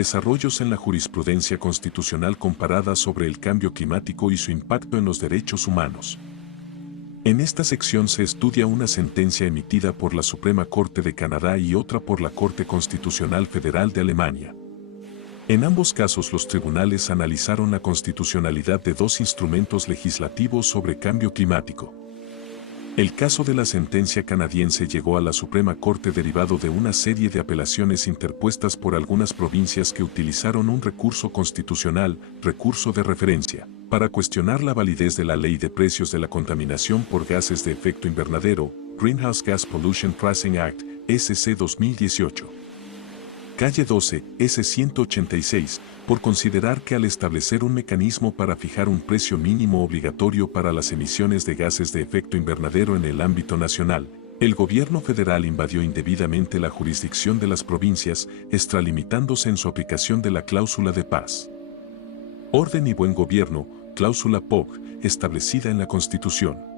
Desarrollos en la jurisprudencia constitucional comparada sobre el cambio climático y su impacto en los derechos humanos. En esta sección se estudia una sentencia emitida por la Suprema Corte de Canadá y otra por la Corte Constitucional Federal de Alemania. En ambos casos los tribunales analizaron la constitucionalidad de dos instrumentos legislativos sobre cambio climático. El caso de la sentencia canadiense llegó a la Suprema Corte derivado de una serie de apelaciones interpuestas por algunas provincias que utilizaron un recurso constitucional, recurso de referencia, para cuestionar la validez de la Ley de Precios de la Contaminación por Gases de Efecto Invernadero, Greenhouse Gas Pollution Pricing Act, SC 2018. Calle 12, S186, por considerar que al establecer un mecanismo para fijar un precio mínimo obligatorio para las emisiones de gases de efecto invernadero en el ámbito nacional, el gobierno federal invadió indebidamente la jurisdicción de las provincias, extralimitándose en su aplicación de la cláusula de paz. Orden y buen gobierno, cláusula POG, establecida en la Constitución.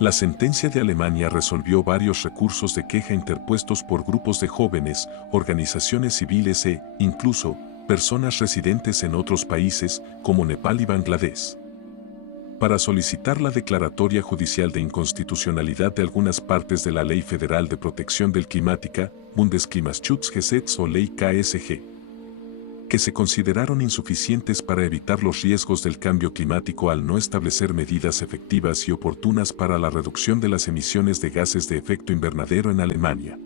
La sentencia de Alemania resolvió varios recursos de queja interpuestos por grupos de jóvenes, organizaciones civiles e, incluso, personas residentes en otros países, como Nepal y Bangladesh. Para solicitar la declaratoria judicial de inconstitucionalidad de algunas partes de la Ley Federal de Protección del Climática, Bundesklimaschutzgesetz o Ley KSG, que se consideraron insuficientes para evitar los riesgos del cambio climático al no establecer medidas efectivas y oportunas para la reducción de las emisiones de gases de efecto invernadero en Alemania.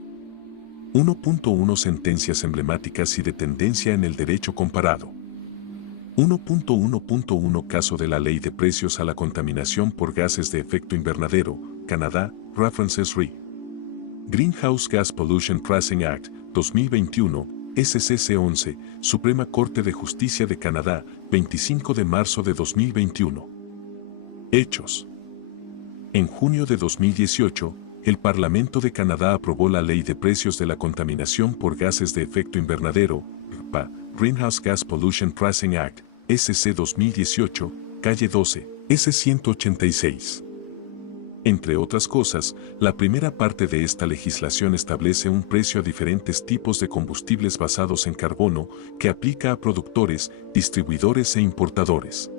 1.1 Sentencias emblemáticas y de tendencia en el derecho comparado. 1.1.1 Caso de la Ley de Precios a la Contaminación por Gases de Efecto Invernadero, Canadá, References Re. Greenhouse Gas Pollution Pricing Act, 2021, SCC 11, Suprema Corte de Justicia de Canadá, 25 de marzo de 2021. Hechos. En junio de 2018, el Parlamento de Canadá aprobó la Ley de Precios de la Contaminación por Gases de Efecto Invernadero, RPA, Greenhouse Gas Pollution Pricing Act, SC 2018, calle 12, S186. Entre otras cosas, la primera parte de esta legislación establece un precio a diferentes tipos de combustibles basados en carbono que aplica a productores, distribuidores e importadores.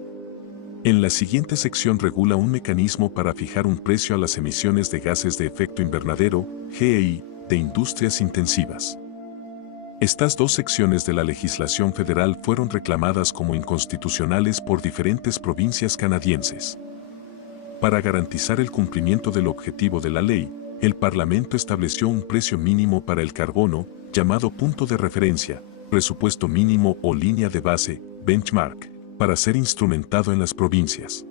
En la siguiente sección regula un mecanismo para fijar un precio a las emisiones de gases de efecto invernadero, GEI, de industrias intensivas. Estas dos secciones de la legislación federal fueron reclamadas como inconstitucionales por diferentes provincias canadienses. Para garantizar el cumplimiento del objetivo de la ley, el Parlamento estableció un precio mínimo para el carbono, llamado punto de referencia, presupuesto mínimo o línea de base, benchmark, para ser instrumentado en las provincias.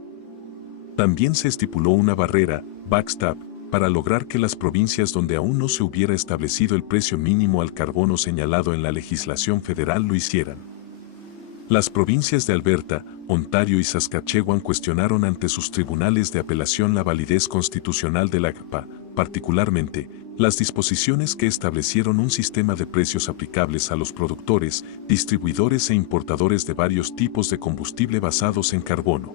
También se estipuló una barrera, backstop, para lograr que las provincias donde aún no se hubiera establecido el precio mínimo al carbono señalado en la legislación federal lo hicieran. Las provincias de Alberta, Ontario y Saskatchewan cuestionaron ante sus tribunales de apelación la validez constitucional de la CPA, particularmente, las disposiciones que establecieron un sistema de precios aplicables a los productores, distribuidores e importadores de varios tipos de combustible basados en carbono.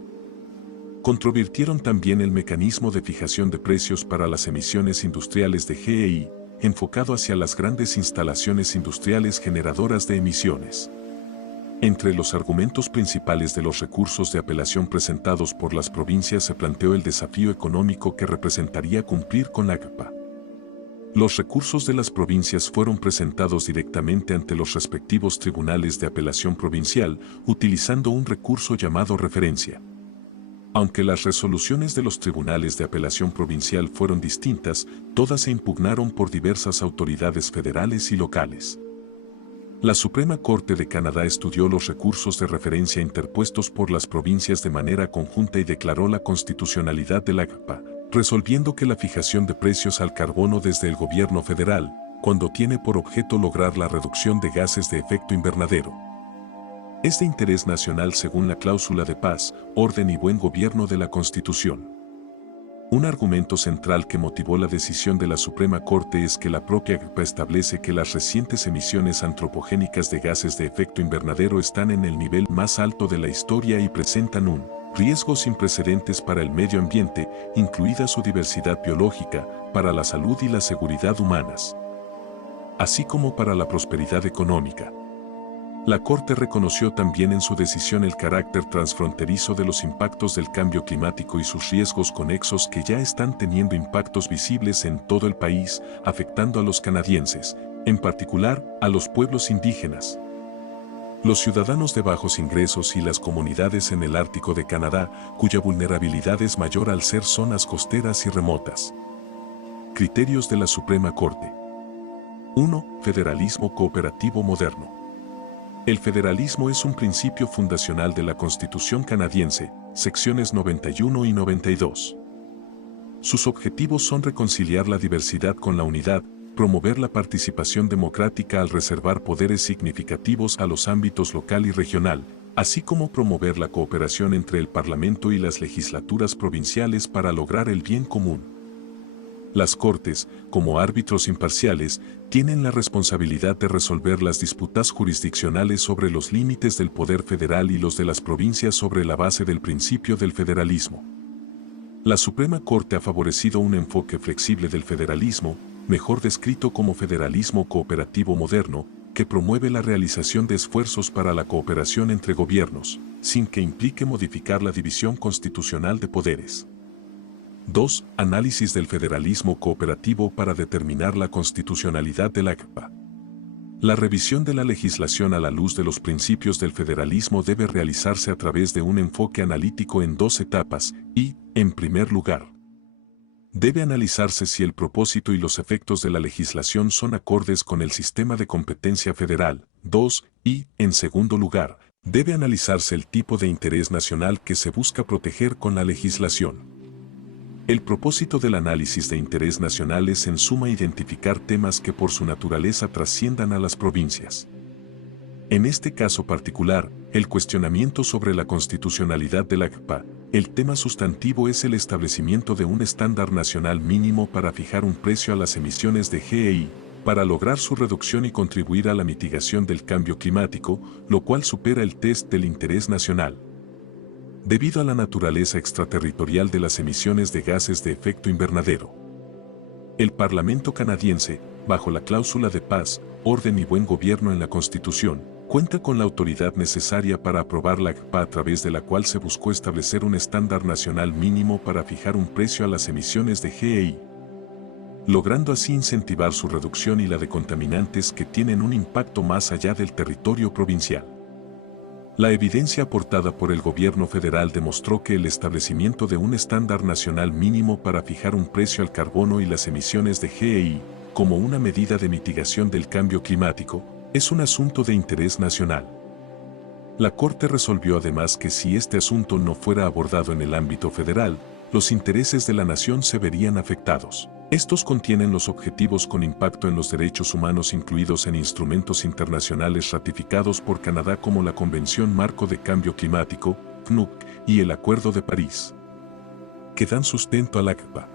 Controvirtieron también el mecanismo de fijación de precios para las emisiones industriales de GEI, enfocado hacia las grandes instalaciones industriales generadoras de emisiones. Entre los argumentos principales de los recursos de apelación presentados por las provincias se planteó el desafío económico que representaría cumplir con la CPA. Los recursos de las provincias fueron presentados directamente ante los respectivos tribunales de apelación provincial, utilizando un recurso llamado referencia. Aunque las resoluciones de los tribunales de apelación provincial fueron distintas, todas se impugnaron por diversas autoridades federales y locales. La Suprema Corte de Canadá estudió los recursos de referencia interpuestos por las provincias de manera conjunta y declaró la constitucionalidad de la CPA, resolviendo que la fijación de precios al carbono desde el gobierno federal, cuando tiene por objeto lograr la reducción de gases de efecto invernadero, es de interés nacional según la cláusula de paz, orden y buen gobierno de la Constitución. Un argumento central que motivó la decisión de la Suprema Corte es que la propia CPA establece que las recientes emisiones antropogénicas de gases de efecto invernadero están en el nivel más alto de la historia y presentan un riesgo sin precedentes para el medio ambiente, incluida su diversidad biológica, para la salud y la seguridad humanas, así como para la prosperidad económica. La Corte reconoció también en su decisión el carácter transfronterizo de los impactos del cambio climático y sus riesgos conexos que ya están teniendo impactos visibles en todo el país, afectando a los canadienses, en particular a los pueblos indígenas, los ciudadanos de bajos ingresos y las comunidades en el Ártico de Canadá, cuya vulnerabilidad es mayor al ser zonas costeras y remotas. Criterios de la Suprema Corte. 1. Federalismo cooperativo moderno. El federalismo es un principio fundacional de la Constitución canadiense, secciones 91 y 92. Sus objetivos son reconciliar la diversidad con la unidad, promover la participación democrática al reservar poderes significativos a los ámbitos local y regional, así como promover la cooperación entre el Parlamento y las legislaturas provinciales para lograr el bien común. Las Cortes, como árbitros imparciales, tienen la responsabilidad de resolver las disputas jurisdiccionales sobre los límites del poder federal y los de las provincias sobre la base del principio del federalismo. La Suprema Corte ha favorecido un enfoque flexible del federalismo, mejor descrito como federalismo cooperativo moderno, que promueve la realización de esfuerzos para la cooperación entre gobiernos, sin que implique modificar la división constitucional de poderes. 2. Análisis del federalismo cooperativo para determinar la constitucionalidad de la CPA. La revisión de la legislación a la luz de los principios del federalismo debe realizarse a través de un enfoque analítico en dos etapas y, en primer lugar, debe analizarse si el propósito y los efectos de la legislación son acordes con el sistema de competencia federal. 2. Y, en segundo lugar, debe analizarse el tipo de interés nacional que se busca proteger con la legislación. El propósito del análisis de interés nacional es en suma identificar temas que por su naturaleza trasciendan a las provincias. En este caso particular, el cuestionamiento sobre la constitucionalidad de la CPA, el tema sustantivo es el establecimiento de un estándar nacional mínimo para fijar un precio a las emisiones de GEI, para lograr su reducción y contribuir a la mitigación del cambio climático, lo cual supera el test del interés nacional. Debido a la naturaleza extraterritorial de las emisiones de gases de efecto invernadero, el Parlamento canadiense, bajo la cláusula de paz, orden y buen gobierno en la Constitución, cuenta con la autoridad necesaria para aprobar la CPA, a través de la cual se buscó establecer un estándar nacional mínimo para fijar un precio a las emisiones de GEI, logrando así incentivar su reducción y la de contaminantes que tienen un impacto más allá del territorio provincial. La evidencia aportada por el gobierno federal demostró que el establecimiento de un estándar nacional mínimo para fijar un precio al carbono y las emisiones de GEI, como una medida de mitigación del cambio climático, es un asunto de interés nacional. La Corte resolvió además que si este asunto no fuera abordado en el ámbito federal, los intereses de la nación se verían afectados. Estos contienen los objetivos con impacto en los derechos humanos incluidos en instrumentos internacionales ratificados por Canadá como la Convención Marco de Cambio Climático, CNUC, y el Acuerdo de París, que dan sustento a la CPA.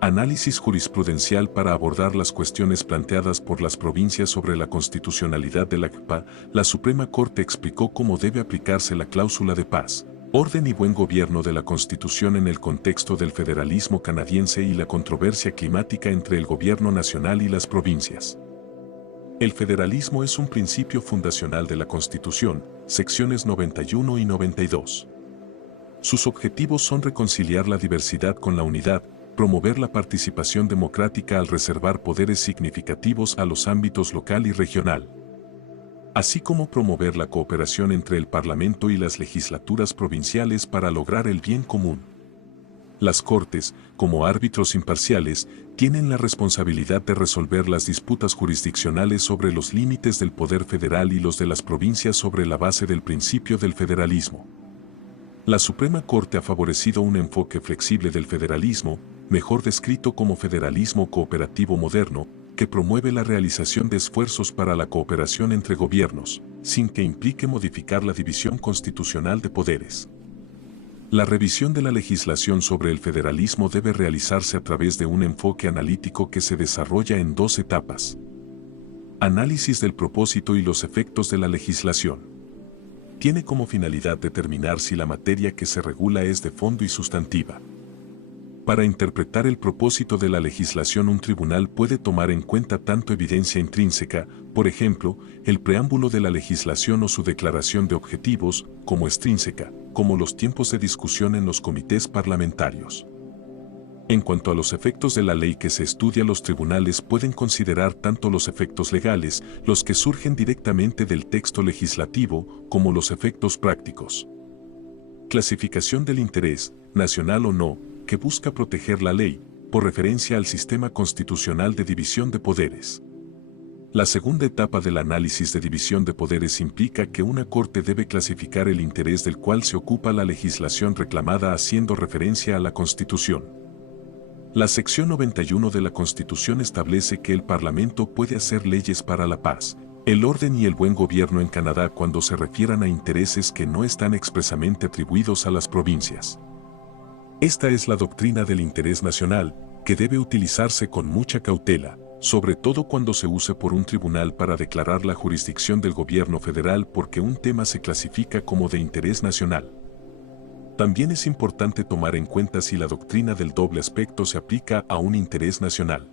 Análisis jurisprudencial para abordar las cuestiones planteadas por las provincias sobre la constitucionalidad de la CPA. La Suprema Corte explicó cómo debe aplicarse la cláusula de paz, orden y buen gobierno de la Constitución en el contexto del federalismo canadiense y la controversia climática entre el gobierno nacional y las provincias. El federalismo es un principio fundacional de la Constitución, secciones 91 y 92. Sus objetivos son reconciliar la diversidad con la unidad, promover la participación democrática al reservar poderes significativos a los ámbitos local y regional, así como promover la cooperación entre el Parlamento y las legislaturas provinciales para lograr el bien común. Las Cortes, como árbitros imparciales, tienen la responsabilidad de resolver las disputas jurisdiccionales sobre los límites del poder federal y los de las provincias sobre la base del principio del federalismo. La Suprema Corte ha favorecido un enfoque flexible del federalismo, mejor descrito como federalismo cooperativo moderno, que promueve la realización de esfuerzos para la cooperación entre gobiernos, sin que implique modificar la división constitucional de poderes. La revisión de la legislación sobre el federalismo debe realizarse a través de un enfoque analítico que se desarrolla en dos etapas. Análisis del propósito y los efectos de la legislación. Tiene como finalidad determinar si la materia que se regula es de fondo y sustantiva. Para interpretar el propósito de la legislación, un tribunal puede tomar en cuenta tanto evidencia intrínseca, por ejemplo, el preámbulo de la legislación o su declaración de objetivos, como extrínseca, como los tiempos de discusión en los comités parlamentarios. En cuanto a los efectos de la ley que se estudia, los tribunales pueden considerar tanto los efectos legales, los que surgen directamente del texto legislativo, como los efectos prácticos. Clasificación del interés, nacional o no, que busca proteger la ley, por referencia al sistema constitucional de división de poderes. La segunda etapa del análisis de división de poderes implica que una corte debe clasificar el interés del cual se ocupa la legislación reclamada haciendo referencia a la Constitución. La sección 91 de la Constitución establece que el Parlamento puede hacer leyes para la paz, el orden y el buen gobierno en Canadá cuando se refieran a intereses que no están expresamente atribuidos a las provincias. Esta es la doctrina del interés nacional, que debe utilizarse con mucha cautela, sobre todo cuando se use por un tribunal para declarar la jurisdicción del gobierno federal porque un tema se clasifica como de interés nacional. También es importante tomar en cuenta si la doctrina del doble aspecto se aplica a un interés nacional.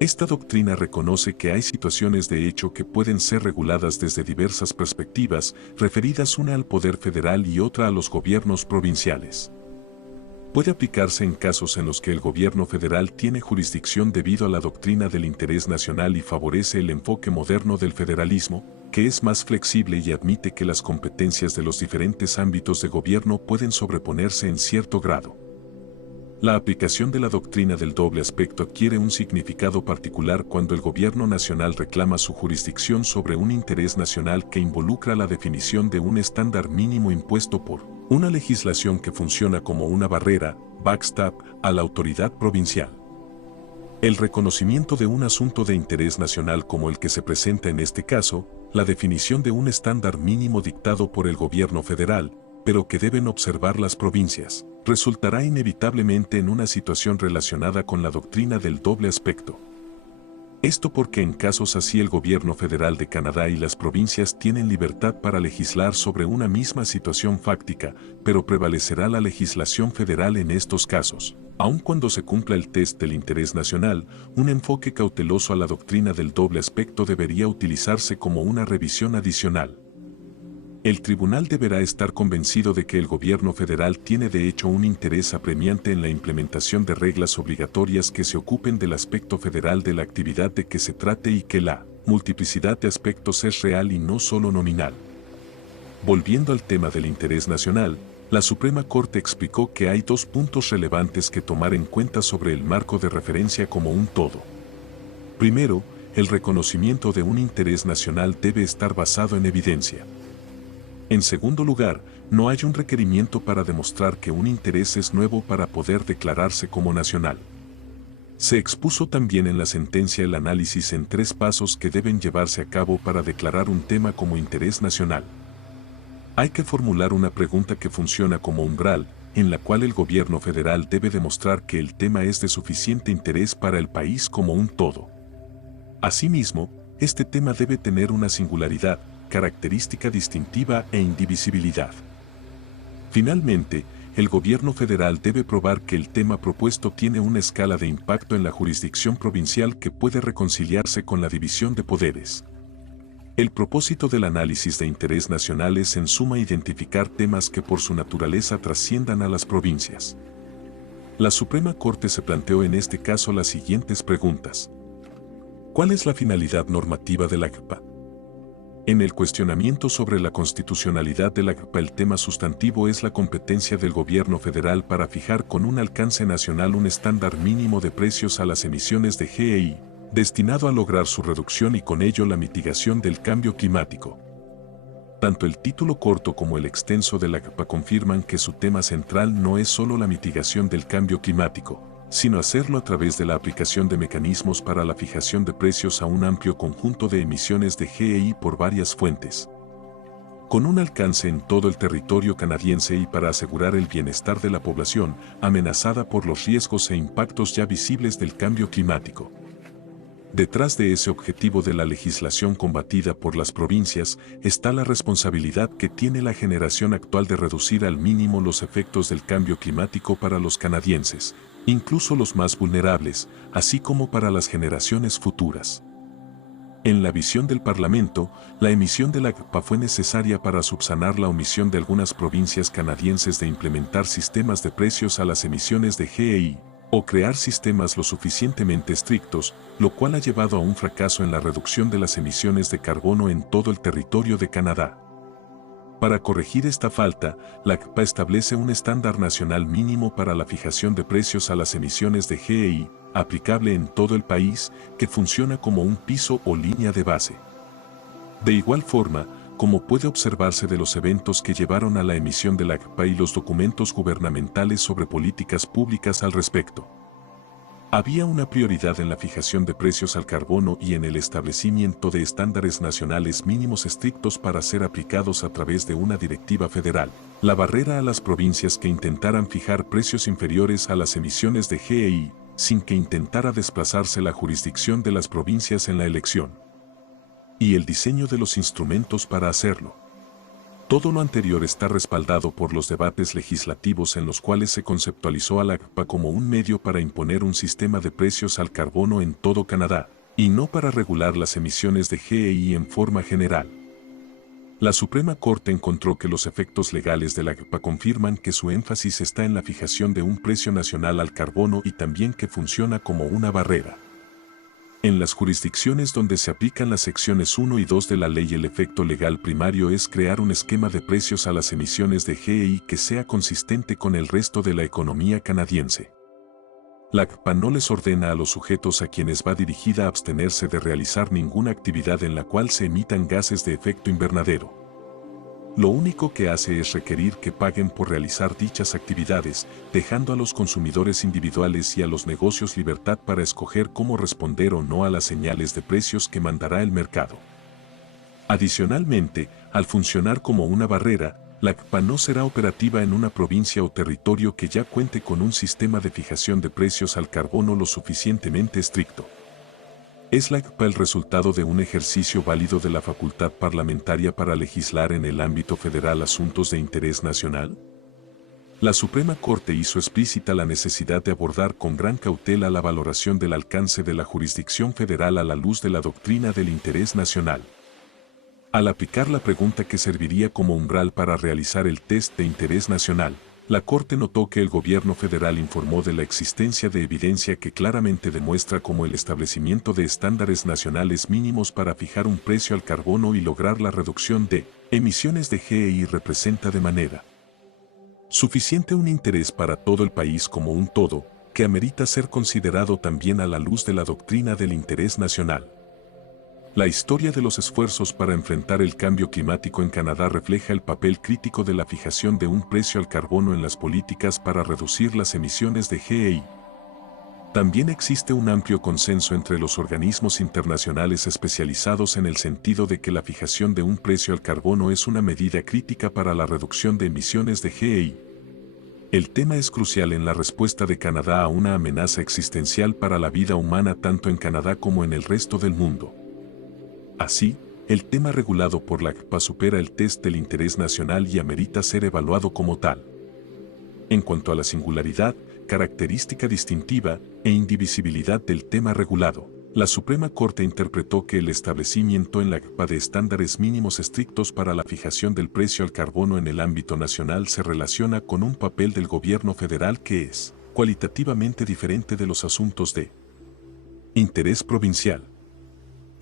Esta doctrina reconoce que hay situaciones de hecho que pueden ser reguladas desde diversas perspectivas, referidas una al poder federal y otra a los gobiernos provinciales. Puede aplicarse en casos en los que el gobierno federal tiene jurisdicción debido a la doctrina del interés nacional y favorece el enfoque moderno del federalismo, que es más flexible y admite que las competencias de los diferentes ámbitos de gobierno pueden sobreponerse en cierto grado. La aplicación de la doctrina del doble aspecto adquiere un significado particular cuando el gobierno nacional reclama su jurisdicción sobre un interés nacional que involucra la definición de un estándar mínimo impuesto por una legislación que funciona como una barrera, backstop, a la autoridad provincial. El reconocimiento de un asunto de interés nacional como el que se presenta en este caso, la definición de un estándar mínimo dictado por el gobierno federal, pero que deben observar las provincias, resultará inevitablemente en una situación relacionada con la doctrina del doble aspecto. Esto porque en casos así el gobierno federal de Canadá y las provincias tienen libertad para legislar sobre una misma situación fáctica, pero prevalecerá la legislación federal en estos casos. Aun cuando se cumpla el test del interés nacional, un enfoque cauteloso a la doctrina del doble aspecto debería utilizarse como una revisión adicional. El tribunal deberá estar convencido de que el gobierno federal tiene de hecho un interés apremiante en la implementación de reglas obligatorias que se ocupen del aspecto federal de la actividad de que se trate y que la multiplicidad de aspectos es real y no solo nominal. Volviendo al tema del interés nacional, la Suprema Corte explicó que hay dos puntos relevantes que tomar en cuenta sobre el marco de referencia como un todo. Primero, el reconocimiento de un interés nacional debe estar basado en evidencia. En segundo lugar, no hay un requerimiento para demostrar que un interés es nuevo para poder declararse como nacional. Se expuso también en la sentencia el análisis en 3 pasos que deben llevarse a cabo para declarar un tema como interés nacional. Hay que formular una pregunta que funciona como umbral, en la cual el gobierno federal debe demostrar que el tema es de suficiente interés para el país como un todo. Asimismo, este tema debe tener una singularidad, característica distintiva e indivisibilidad. Finalmente, el gobierno federal debe probar que el tema propuesto tiene una escala de impacto en la jurisdicción provincial que puede reconciliarse con la división de poderes. El propósito del análisis de interés nacional es en suma identificar temas que por su naturaleza trasciendan a las provincias. La Suprema Corte se planteó en este caso las siguientes preguntas. ¿Cuál es la finalidad normativa de la CPA? En el cuestionamiento sobre la constitucionalidad de la CPA, el tema sustantivo es la competencia del gobierno federal para fijar con un alcance nacional un estándar mínimo de precios a las emisiones de GEI, destinado a lograr su reducción y con ello la mitigación del cambio climático. Tanto el título corto como el extenso de la CPA confirman que su tema central no es solo la mitigación del cambio climático, sino hacerlo a través de la aplicación de mecanismos para la fijación de precios a un amplio conjunto de emisiones de GEI por varias fuentes. Con un alcance en todo el territorio canadiense y para asegurar el bienestar de la población amenazada por los riesgos e impactos ya visibles del cambio climático. Detrás de ese objetivo de la legislación combatida por las provincias está la responsabilidad que tiene la generación actual de reducir al mínimo los efectos del cambio climático para los canadienses, incluso los más vulnerables, así como para las generaciones futuras. En la visión del Parlamento, la emisión de la CPA fue necesaria para subsanar la omisión de algunas provincias canadienses de implementar sistemas de precios a las emisiones de GEI, o crear sistemas lo suficientemente estrictos, lo cual ha llevado a un fracaso en la reducción de las emisiones de carbono en todo el territorio de Canadá. Para corregir esta falta, la CPA establece un estándar nacional mínimo para la fijación de precios a las emisiones de GEI, aplicable en todo el país, que funciona como un piso o línea de base. De igual forma, como puede observarse de los eventos que llevaron a la emisión de la CPA y los documentos gubernamentales sobre políticas públicas al respecto, había una prioridad en la fijación de precios al carbono y en el establecimiento de estándares nacionales mínimos estrictos para ser aplicados a través de una directiva federal. La barrera a las provincias que intentaran fijar precios inferiores a las emisiones de GEI, sin que intentara desplazarse la jurisdicción de las provincias en la elección. Y el diseño de los instrumentos para hacerlo. Todo lo anterior está respaldado por los debates legislativos en los cuales se conceptualizó a la CPA como un medio para imponer un sistema de precios al carbono en todo Canadá, y no para regular las emisiones de GEI en forma general. La Suprema Corte encontró que los efectos legales de la CPA confirman que su énfasis está en la fijación de un precio nacional al carbono y también que funciona como una barrera. En las jurisdicciones donde se aplican las secciones 1 y 2 de la ley, el efecto legal primario es crear un esquema de precios a las emisiones de GEI que sea consistente con el resto de la economía canadiense. La CPA no les ordena a los sujetos a quienes va dirigida a abstenerse de realizar ninguna actividad en la cual se emitan gases de efecto invernadero. Lo único que hace es requerir que paguen por realizar dichas actividades, dejando a los consumidores individuales y a los negocios libertad para escoger cómo responder o no a las señales de precios que mandará el mercado. Adicionalmente, al funcionar como una barrera, la CPA no será operativa en una provincia o territorio que ya cuente con un sistema de fijación de precios al carbono lo suficientemente estricto. ¿Es la CPA el resultado de un ejercicio válido de la facultad parlamentaria para legislar en el ámbito federal asuntos de interés nacional? La Suprema Corte hizo explícita la necesidad de abordar con gran cautela la valoración del alcance de la jurisdicción federal a la luz de la doctrina del interés nacional. Al aplicar la pregunta que serviría como umbral para realizar el test de interés nacional, la Corte notó que el gobierno federal informó de la existencia de evidencia que claramente demuestra cómo el establecimiento de estándares nacionales mínimos para fijar un precio al carbono y lograr la reducción de emisiones de GEI representa de manera suficiente un interés para todo el país como un todo, que amerita ser considerado también a la luz de la doctrina del interés nacional. La historia de los esfuerzos para enfrentar el cambio climático en Canadá refleja el papel crítico de la fijación de un precio al carbono en las políticas para reducir las emisiones de GEI. También existe un amplio consenso entre los organismos internacionales especializados en el sentido de que la fijación de un precio al carbono es una medida crítica para la reducción de emisiones de GEI. El tema es crucial en la respuesta de Canadá a una amenaza existencial para la vida humana tanto en Canadá como en el resto del mundo. Así, el tema regulado por la CPA supera el test del interés nacional y amerita ser evaluado como tal. En cuanto a la singularidad, característica distintiva e indivisibilidad del tema regulado, la Suprema Corte interpretó que el establecimiento en la CPA de estándares mínimos estrictos para la fijación del precio al carbono en el ámbito nacional se relaciona con un papel del gobierno federal que es cualitativamente diferente de los asuntos de interés provincial.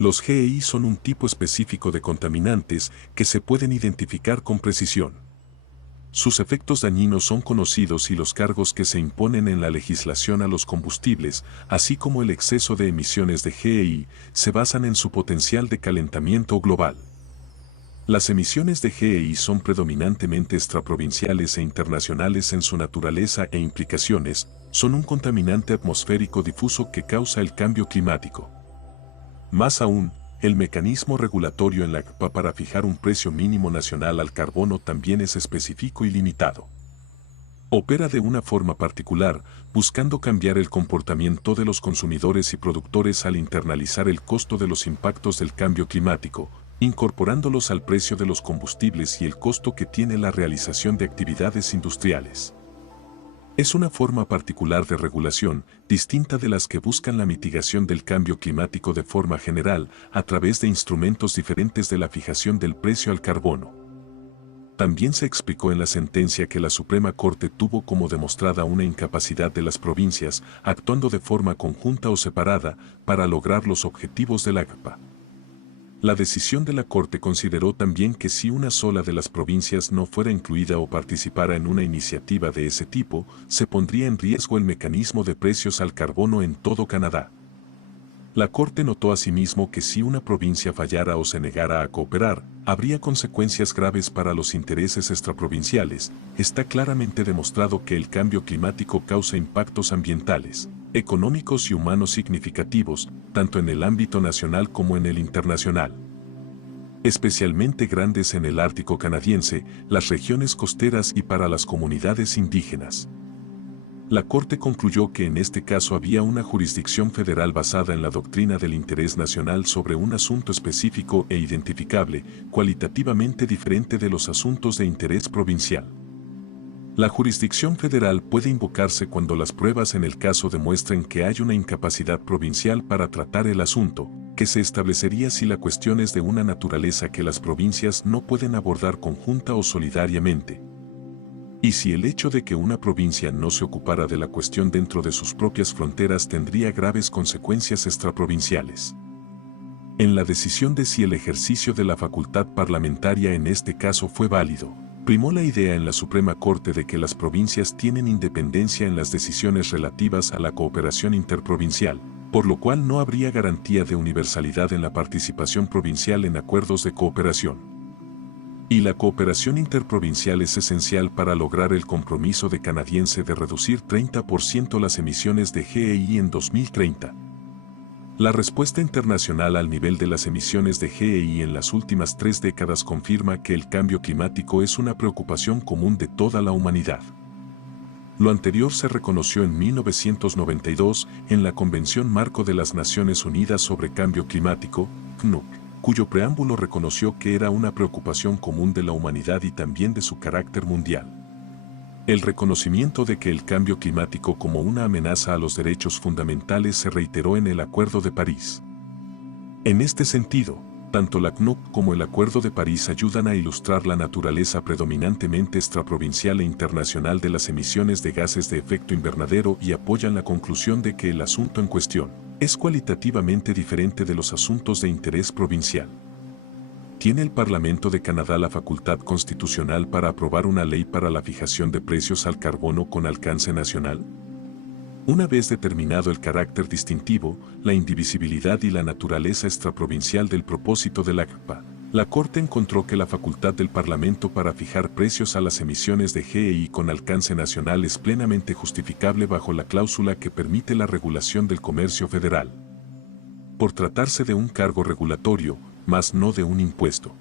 Los GEI son un tipo específico de contaminantes que se pueden identificar con precisión. Sus efectos dañinos son conocidos y los cargos que se imponen en la legislación a los combustibles, así como el exceso de emisiones de GEI, se basan en su potencial de calentamiento global. Las emisiones de GEI son predominantemente extraprovinciales e internacionales en su naturaleza e implicaciones, son un contaminante atmosférico difuso que causa el cambio climático. Más aún, el mecanismo regulatorio en la CPA para fijar un precio mínimo nacional al carbono también es específico y limitado. Opera de una forma particular, buscando cambiar el comportamiento de los consumidores y productores al internalizar el costo de los impactos del cambio climático, incorporándolos al precio de los combustibles y el costo que tiene la realización de actividades industriales. Es una forma particular de regulación, distinta de las que buscan la mitigación del cambio climático de forma general, a través de instrumentos diferentes de la fijación del precio al carbono. También se explicó en la sentencia que la Suprema Corte tuvo como demostrada una incapacidad de las provincias, actuando de forma conjunta o separada, para lograr los objetivos del ACPA. La decisión de la Corte consideró también que si una sola de las provincias no fuera incluida o participara en una iniciativa de ese tipo, se pondría en riesgo el mecanismo de precios al carbono en todo Canadá. La Corte notó asimismo que si una provincia fallara o se negara a cooperar, habría consecuencias graves para los intereses extraprovinciales. Está claramente demostrado que el cambio climático causa impactos ambientales, económicos y humanos significativos, tanto en el ámbito nacional como en el internacional. Especialmente grandes en el Ártico canadiense, las regiones costeras y para las comunidades indígenas. La Corte concluyó que en este caso había una jurisdicción federal basada en la doctrina del interés nacional sobre un asunto específico e identificable, cualitativamente diferente de los asuntos de interés provincial. La jurisdicción federal puede invocarse cuando las pruebas en el caso demuestren que hay una incapacidad provincial para tratar el asunto, que se establecería si la cuestión es de una naturaleza que las provincias no pueden abordar conjunta o solidariamente. Y si el hecho de que una provincia no se ocupara de la cuestión dentro de sus propias fronteras tendría graves consecuencias extraprovinciales. En la decisión de si el ejercicio de la facultad parlamentaria en este caso fue válido, primó la idea en la Suprema Corte de que las provincias tienen independencia en las decisiones relativas a la cooperación interprovincial, por lo cual no habría garantía de universalidad en la participación provincial en acuerdos de cooperación. Y la cooperación interprovincial es esencial para lograr el compromiso de canadiense de reducir 30% las emisiones de GEI en 2030. La respuesta internacional al nivel de las emisiones de GEI en las últimas 3 décadas confirma que el cambio climático es una preocupación común de toda la humanidad. Lo anterior se reconoció en 1992 en la Convención Marco de las Naciones Unidas sobre Cambio Climático, CNUC, cuyo preámbulo reconoció que era una preocupación común de la humanidad y también de su carácter mundial. El reconocimiento de que el cambio climático como una amenaza a los derechos fundamentales se reiteró en el Acuerdo de París. En este sentido, tanto la CNUC como el Acuerdo de París ayudan a ilustrar la naturaleza predominantemente extraprovincial e internacional de las emisiones de gases de efecto invernadero y apoyan la conclusión de que el asunto en cuestión es cualitativamente diferente de los asuntos de interés provincial. ¿Tiene el Parlamento de Canadá la facultad constitucional para aprobar una ley para la fijación de precios al carbono con alcance nacional? Una vez determinado el carácter distintivo, la indivisibilidad y la naturaleza extraprovincial del propósito de la ACPA, la Corte encontró que la facultad del Parlamento para fijar precios a las emisiones de GEI con alcance nacional es plenamente justificable bajo la cláusula que permite la regulación del comercio federal. Por tratarse de un cargo regulatorio, mas no de un impuesto.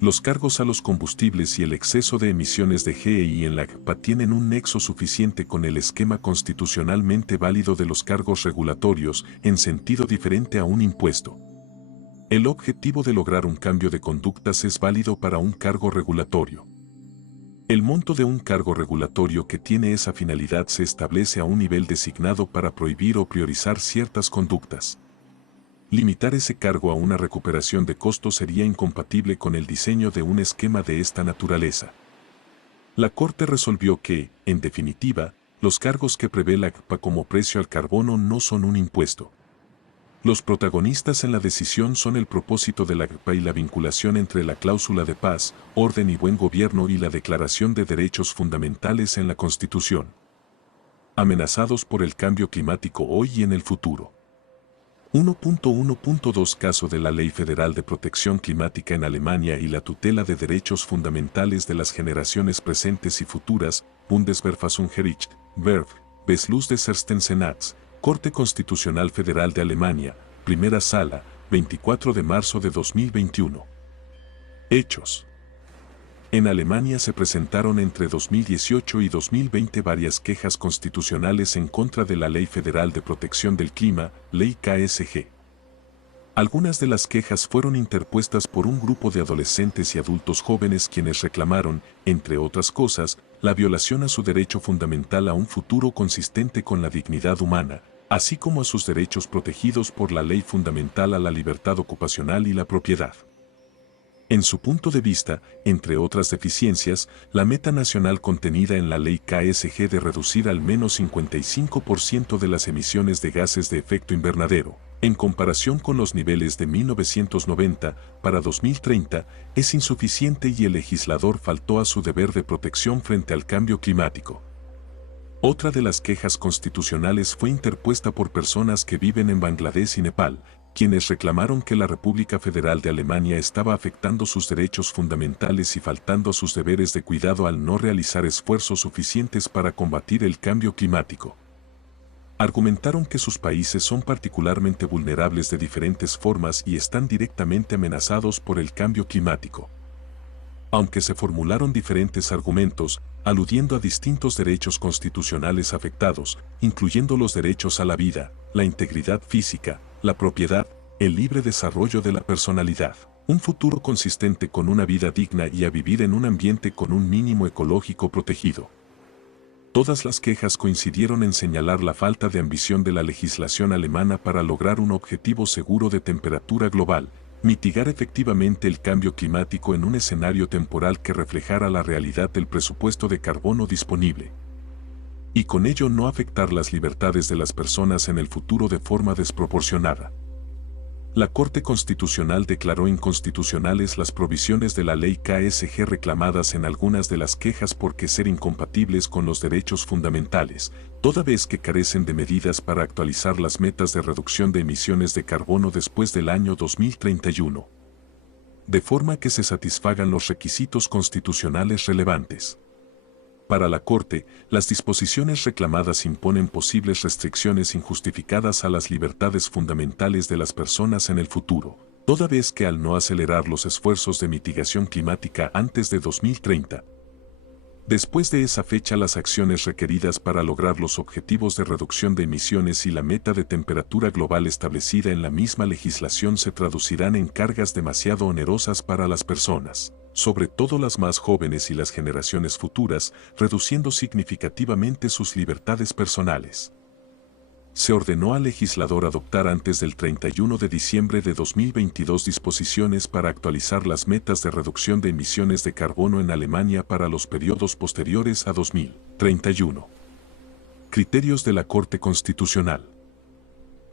Los cargos a los combustibles y el exceso de emisiones de GEI en la ACPA tienen un nexo suficiente con el esquema constitucionalmente válido de los cargos regulatorios en sentido diferente a un impuesto. El objetivo de lograr un cambio de conductas es válido para un cargo regulatorio. El monto de un cargo regulatorio que tiene esa finalidad se establece a un nivel designado para prohibir o priorizar ciertas conductas. Limitar ese cargo a una recuperación de costos sería incompatible con el diseño de un esquema de esta naturaleza. La Corte resolvió que, en definitiva, los cargos que prevé la ACPA como precio al carbono no son un impuesto. Los protagonistas en la decisión son el propósito de la ACPA y la vinculación entre la cláusula de paz, orden y buen gobierno y la Declaración de Derechos Fundamentales en la Constitución. Amenazados por el cambio climático hoy y en el futuro. 1.1.2 Caso de la Ley Federal de Protección Climática en Alemania y la tutela de derechos fundamentales de las generaciones presentes y futuras, Bundesverfassungsgericht, BERG, Beschluss des Ersten Senats, Corte Constitucional Federal de Alemania, Primera Sala, 24 de marzo de 2021. Hechos. En Alemania se presentaron entre 2018 y 2020 varias quejas constitucionales en contra de la Ley Federal de Protección del Clima, Ley KSG. Algunas de las quejas fueron interpuestas por un grupo de adolescentes y adultos jóvenes quienes reclamaron, entre otras cosas, la violación a su derecho fundamental a un futuro consistente con la dignidad humana, así como a sus derechos protegidos por la Ley Fundamental a la Libertad Ocupacional y la Propiedad. En su punto de vista, entre otras deficiencias, la meta nacional contenida en la Ley KSG de reducir al menos 55% de las emisiones de gases de efecto invernadero, en comparación con los niveles de 1990 para 2030, es insuficiente y el legislador faltó a su deber de protección frente al cambio climático. Otra de las quejas constitucionales fue interpuesta por personas que viven en Bangladesh y Nepal, quienes reclamaron que la República Federal de Alemania estaba afectando sus derechos fundamentales y faltando a sus deberes de cuidado al no realizar esfuerzos suficientes para combatir el cambio climático. Argumentaron que sus países son particularmente vulnerables de diferentes formas y están directamente amenazados por el cambio climático. Aunque se formularon diferentes argumentos, aludiendo a distintos derechos constitucionales afectados, incluyendo los derechos a la vida, la integridad física, la propiedad, el libre desarrollo de la personalidad, un futuro consistente con una vida digna y a vivir en un ambiente con un mínimo ecológico protegido. Todas las quejas coincidieron en señalar la falta de ambición de la legislación alemana para lograr un objetivo seguro de temperatura global, mitigar efectivamente el cambio climático en un escenario temporal que reflejara la realidad del presupuesto de carbono disponible, y con ello no afectar las libertades de las personas en el futuro de forma desproporcionada. La Corte Constitucional declaró inconstitucionales las provisiones de la Ley KSG reclamadas en algunas de las quejas porque ser incompatibles con los derechos fundamentales, toda vez que carecen de medidas para actualizar las metas de reducción de emisiones de carbono después del año 2031, de forma que se satisfagan los requisitos constitucionales relevantes. Para la Corte, las disposiciones reclamadas imponen posibles restricciones injustificadas a las libertades fundamentales de las personas en el futuro, toda vez que al no acelerar los esfuerzos de mitigación climática antes de 2030, después de esa fecha las acciones requeridas para lograr los objetivos de reducción de emisiones y la meta de temperatura global establecida en la misma legislación se traducirán en cargas demasiado onerosas para las personas, sobre todo las más jóvenes y las generaciones futuras, reduciendo significativamente sus libertades personales. Se ordenó al legislador adoptar antes del 31 de diciembre de 2022 disposiciones para actualizar las metas de reducción de emisiones de carbono en Alemania para los periodos posteriores a 2031. Criterios de la Corte Constitucional.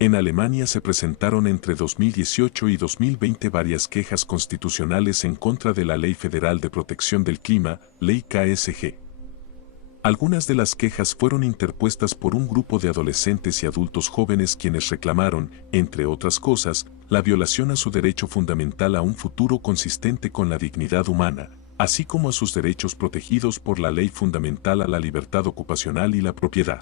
En Alemania se presentaron entre 2018 y 2020 varias quejas constitucionales en contra de la Ley Federal de Protección del Clima, Ley KSG. Algunas de las quejas fueron interpuestas por un grupo de adolescentes y adultos jóvenes quienes reclamaron, entre otras cosas, la violación a su derecho fundamental a un futuro consistente con la dignidad humana, así como a sus derechos protegidos por la Ley Fundamental a la Libertad Ocupacional y la Propiedad.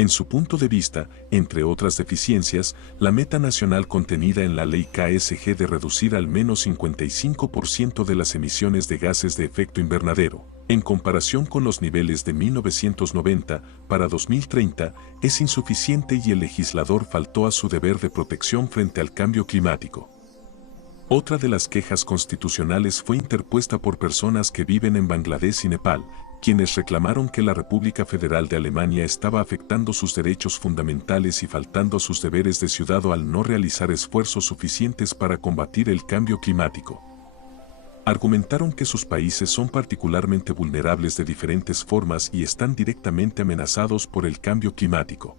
En su punto de vista, entre otras deficiencias, la meta nacional contenida en la Ley KSG de reducir al menos 55% de las emisiones de gases de efecto invernadero, en comparación con los niveles de 1990 para 2030, es insuficiente y el legislador faltó a su deber de protección frente al cambio climático. Otra de las quejas constitucionales fue interpuesta por personas que viven en Bangladesh y Nepal, quienes reclamaron que la República Federal de Alemania estaba afectando sus derechos fundamentales y faltando a sus deberes de ciudadano al no realizar esfuerzos suficientes para combatir el cambio climático. Argumentaron que sus países son particularmente vulnerables de diferentes formas y están directamente amenazados por el cambio climático.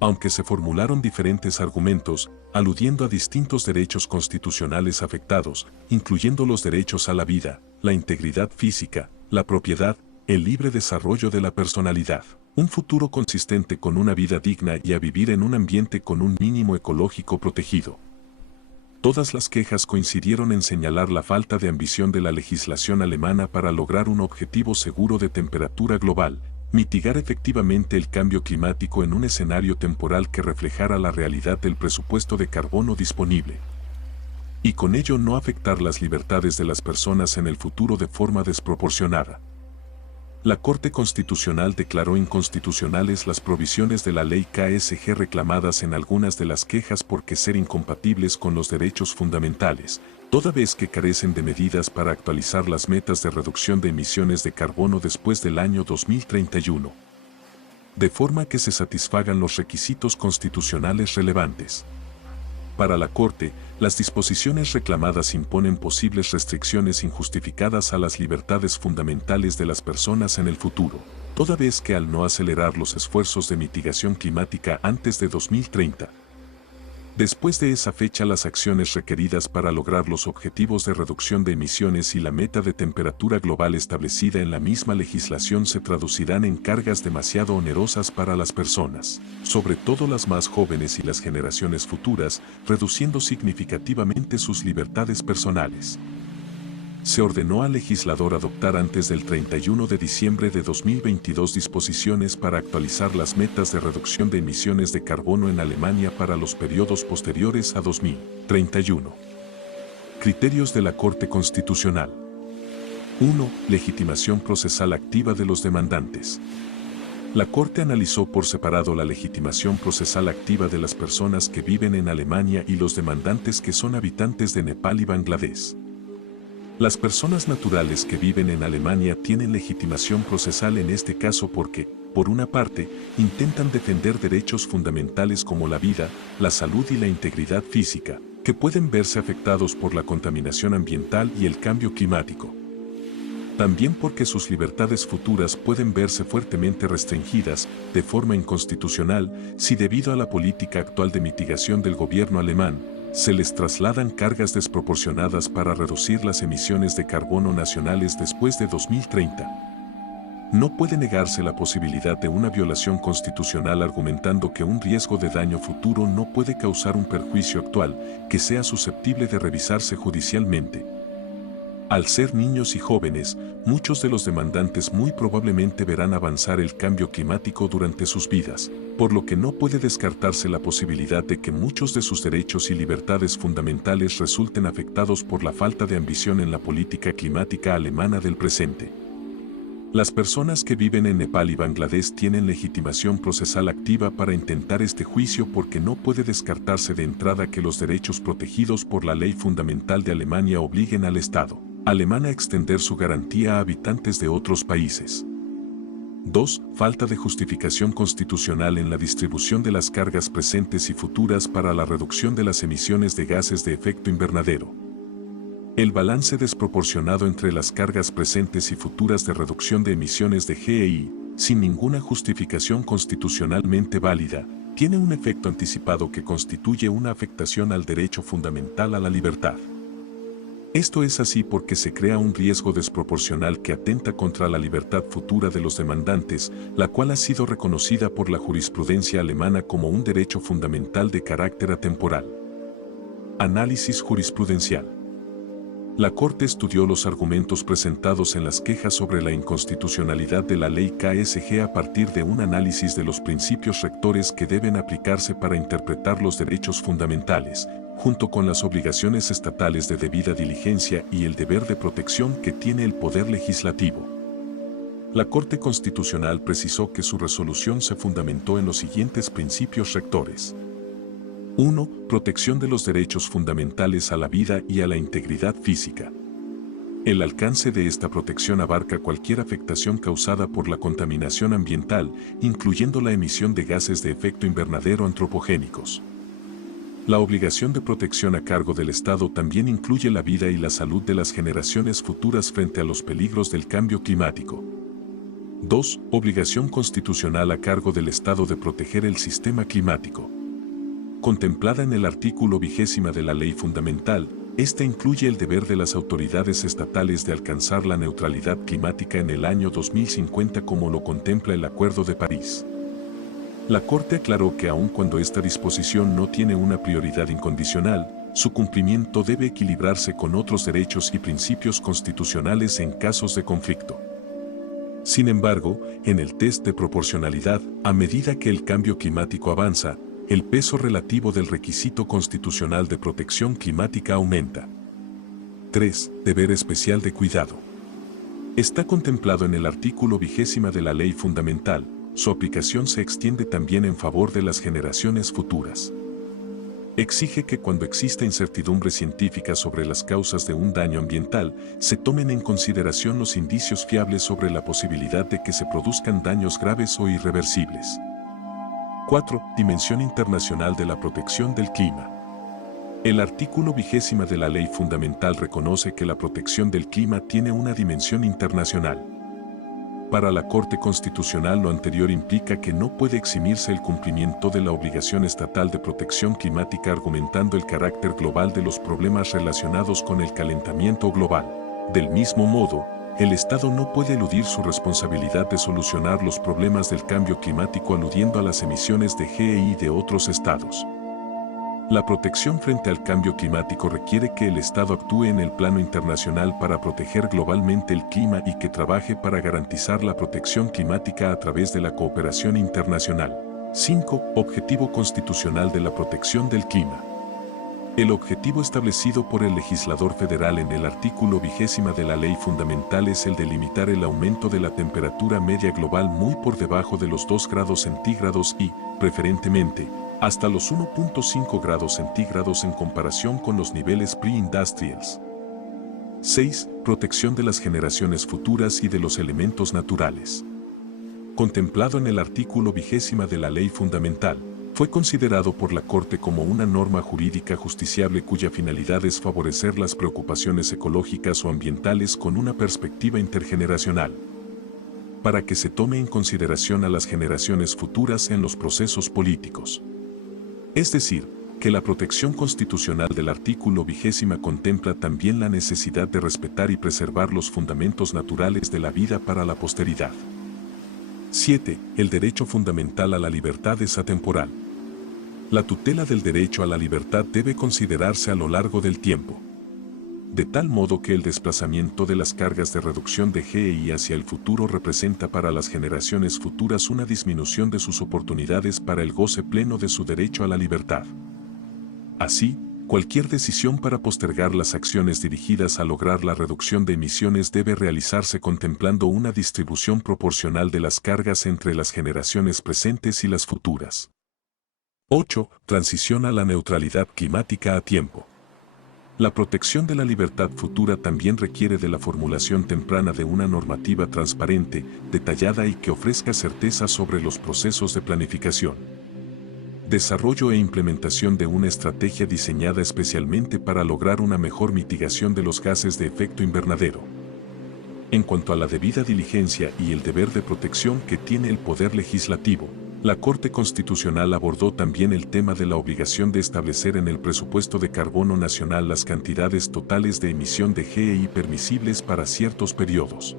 Aunque se formularon diferentes argumentos, aludiendo a distintos derechos constitucionales afectados, incluyendo los derechos a la vida, la integridad física, la propiedad, el libre desarrollo de la personalidad, un futuro consistente con una vida digna y a vivir en un ambiente con un mínimo ecológico protegido. Todas las quejas coincidieron en señalar la falta de ambición de la legislación alemana para lograr un objetivo seguro de temperatura global, mitigar efectivamente el cambio climático en un escenario temporal que reflejara la realidad del presupuesto de carbono disponible, y con ello no afectar las libertades de las personas en el futuro de forma desproporcionada. La Corte Constitucional declaró inconstitucionales las provisiones de la Ley KSG reclamadas en algunas de las quejas porque ser incompatibles con los derechos fundamentales, toda vez que carecen de medidas para actualizar las metas de reducción de emisiones de carbono después del año 2031, de forma que se satisfagan los requisitos constitucionales relevantes. Para la Corte, las disposiciones reclamadas imponen posibles restricciones injustificadas a las libertades fundamentales de las personas en el futuro, toda vez que al no acelerar los esfuerzos de mitigación climática antes de 2030, después de esa fecha las acciones requeridas para lograr los objetivos de reducción de emisiones y la meta de temperatura global establecida en la misma legislación se traducirán en cargas demasiado onerosas para las personas, sobre todo las más jóvenes y las generaciones futuras, reduciendo significativamente sus libertades personales. Se ordenó al legislador adoptar antes del 31 de diciembre de 2022 disposiciones para actualizar las metas de reducción de emisiones de carbono en Alemania para los periodos posteriores a 2031. Criterios de la Corte Constitucional. 1. Legitimación procesal activa de los demandantes. La Corte analizó por separado la legitimación procesal activa de las personas que viven en Alemania y los demandantes que son habitantes de Nepal y Bangladesh. Las personas naturales que viven en Alemania tienen legitimación procesal en este caso porque, por una parte, intentan defender derechos fundamentales como la vida, la salud y la integridad física, que pueden verse afectados por la contaminación ambiental y el cambio climático. También porque sus libertades futuras pueden verse fuertemente restringidas, de forma inconstitucional, si debido a la política actual de mitigación del gobierno alemán, se les trasladan cargas desproporcionadas para reducir las emisiones de carbono nacionales después de 2030. No puede negarse la posibilidad de una violación constitucional argumentando que un riesgo de daño futuro no puede causar un perjuicio actual que sea susceptible de revisarse judicialmente. Al ser niños y jóvenes, muchos de los demandantes muy probablemente verán avanzar el cambio climático durante sus vidas, por lo que no puede descartarse la posibilidad de que muchos de sus derechos y libertades fundamentales resulten afectados por la falta de ambición en la política climática alemana del presente. Las personas que viven en Nepal y Bangladesh tienen legitimación procesal activa para intentar este juicio porque no puede descartarse de entrada que los derechos protegidos por la ley fundamental de Alemania obliguen al Estado alemán a extender su garantía a habitantes de otros países. 2. Falta de justificación constitucional en la distribución de las cargas presentes y futuras para la reducción de las emisiones de gases de efecto invernadero. El balance desproporcionado entre las cargas presentes y futuras de reducción de emisiones de GEI, sin ninguna justificación constitucionalmente válida, tiene un efecto anticipado que constituye una afectación al derecho fundamental a la libertad. Esto es así porque se crea un riesgo desproporcional que atenta contra la libertad futura de los demandantes, la cual ha sido reconocida por la jurisprudencia alemana como un derecho fundamental de carácter atemporal. Análisis jurisprudencial. La Corte estudió los argumentos presentados en las quejas sobre la inconstitucionalidad de la ley KSG a partir de un análisis de los principios rectores que deben aplicarse para interpretar los derechos fundamentales, junto con las obligaciones estatales de debida diligencia y el deber de protección que tiene el Poder Legislativo. La Corte Constitucional precisó que su resolución se fundamentó en los siguientes principios rectores. 1. Protección de los derechos fundamentales a la vida y a la integridad física. El alcance de esta protección abarca cualquier afectación causada por la contaminación ambiental, incluyendo la emisión de gases de efecto invernadero antropogénicos. La obligación de protección a cargo del Estado también incluye la vida y la salud de las generaciones futuras frente a los peligros del cambio climático. 2. Obligación constitucional a cargo del Estado de proteger el sistema climático. Contemplada en el artículo 20 de la Ley Fundamental, esta incluye el deber de las autoridades estatales de alcanzar la neutralidad climática en el año 2050 como lo contempla el Acuerdo de París. La Corte aclaró que aun cuando esta disposición no tiene una prioridad incondicional, su cumplimiento debe equilibrarse con otros derechos y principios constitucionales en casos de conflicto. Sin embargo, en el test de proporcionalidad, a medida que el cambio climático avanza, el peso relativo del requisito constitucional de protección climática aumenta. 3. Deber especial de cuidado. Está contemplado en el artículo 20 de la Ley Fundamental. Su aplicación se extiende también en favor de las generaciones futuras. Exige que cuando exista incertidumbre científica sobre las causas de un daño ambiental, se tomen en consideración los indicios fiables sobre la posibilidad de que se produzcan daños graves o irreversibles. 4. Dimensión internacional de la protección del clima. El artículo 20 de la Ley Fundamental reconoce que la protección del clima tiene una dimensión internacional. Para la Corte Constitucional lo anterior implica que no puede eximirse el cumplimiento de la obligación estatal de protección climática argumentando el carácter global de los problemas relacionados con el calentamiento global. Del mismo modo, el Estado no puede eludir su responsabilidad de solucionar los problemas del cambio climático aludiendo a las emisiones de GEI de otros estados. La protección frente al cambio climático requiere que el Estado actúe en el plano internacional para proteger globalmente el clima y que trabaje para garantizar la protección climática a través de la cooperación internacional. 5. Objetivo constitucional de la protección del clima. El objetivo establecido por el legislador federal en el artículo 20 de la Ley Fundamental es el de limitar el aumento de la temperatura media global muy por debajo de los 2 grados centígrados y, preferentemente, hasta los 1.5 grados centígrados en comparación con los niveles pre-industrials. 6. Protección de las generaciones futuras y de los elementos naturales. Contemplado en el artículo 20 de la Ley Fundamental, fue considerado por la Corte como una norma jurídica justiciable cuya finalidad es favorecer las preocupaciones ecológicas o ambientales con una perspectiva intergeneracional, para que se tome en consideración a las generaciones futuras en los procesos políticos. Es decir, que la protección constitucional del artículo 20 contempla también la necesidad de respetar y preservar los fundamentos naturales de la vida para la posteridad. 7. El derecho fundamental a la libertad es atemporal. La tutela del derecho a la libertad debe considerarse a lo largo del tiempo, de tal modo que el desplazamiento de las cargas de reducción de GEI hacia el futuro representa para las generaciones futuras una disminución de sus oportunidades para el goce pleno de su derecho a la libertad. Así, cualquier decisión para postergar las acciones dirigidas a lograr la reducción de emisiones debe realizarse contemplando una distribución proporcional de las cargas entre las generaciones presentes y las futuras. 8. Transición a la neutralidad climática a tiempo. La protección de la libertad futura también requiere de la formulación temprana de una normativa transparente, detallada y que ofrezca certeza sobre los procesos de planificación, desarrollo e implementación de una estrategia diseñada especialmente para lograr una mejor mitigación de los gases de efecto invernadero. En cuanto a la debida diligencia y el deber de protección que tiene el Poder Legislativo, la Corte Constitucional abordó también el tema de la obligación de establecer en el presupuesto de carbono nacional las cantidades totales de emisión de GEI permisibles para ciertos periodos.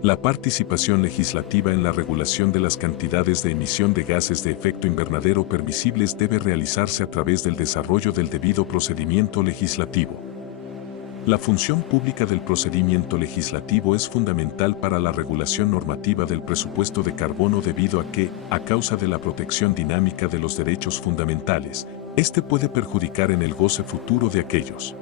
La participación legislativa en la regulación de las cantidades de emisión de gases de efecto invernadero permisibles debe realizarse a través del desarrollo del debido procedimiento legislativo. La función pública del procedimiento legislativo es fundamental para la regulación normativa del presupuesto de carbono debido a que, a causa de la protección dinámica de los derechos fundamentales, este puede perjudicar en el goce futuro de aquellos.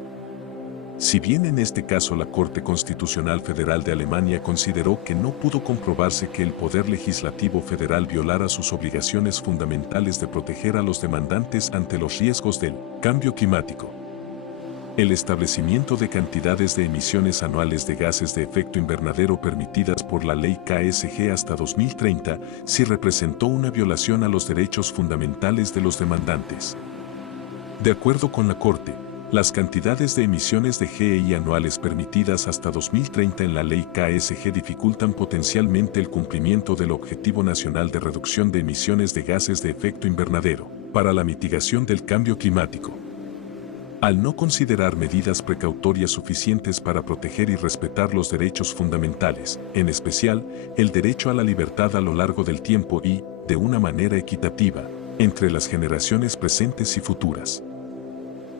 Si bien en este caso la Corte Constitucional Federal de Alemania consideró que no pudo comprobarse que el Poder Legislativo Federal violara sus obligaciones fundamentales de proteger a los demandantes ante los riesgos del cambio climático, el establecimiento de cantidades de emisiones anuales de gases de efecto invernadero permitidas por la Ley KSG hasta 2030 sí representó una violación a los derechos fundamentales de los demandantes. De acuerdo con la Corte, las cantidades de emisiones de GEI anuales permitidas hasta 2030 en la Ley KSG dificultan potencialmente el cumplimiento del Objetivo Nacional de Reducción de Emisiones de Gases de Efecto Invernadero para la mitigación del cambio climático. Al no considerar medidas precautorias suficientes para proteger y respetar los derechos fundamentales, en especial, el derecho a la libertad a lo largo del tiempo y, de una manera equitativa, entre las generaciones presentes y futuras.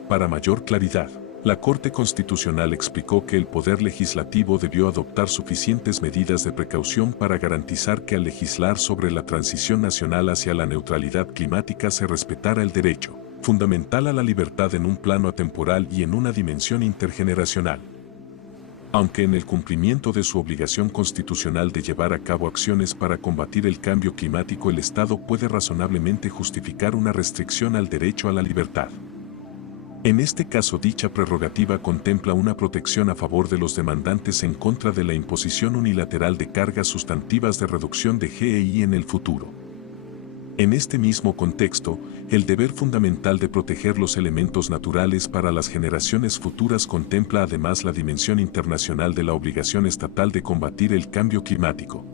Para mayor claridad, la Corte Constitucional explicó que el Poder Legislativo debió adoptar suficientes medidas de precaución para garantizar que al legislar sobre la transición nacional hacia la neutralidad climática se respetara el derecho fundamental a la libertad en un plano atemporal y en una dimensión intergeneracional. Aunque en el cumplimiento de su obligación constitucional de llevar a cabo acciones para combatir el cambio climático, el Estado puede razonablemente justificar una restricción al derecho a la libertad. En este caso, dicha prerrogativa contempla una protección a favor de los demandantes en contra de la imposición unilateral de cargas sustantivas de reducción de GEI en el futuro. En este mismo contexto, el deber fundamental de proteger los elementos naturales para las generaciones futuras contempla además la dimensión internacional de la obligación estatal de combatir el cambio climático.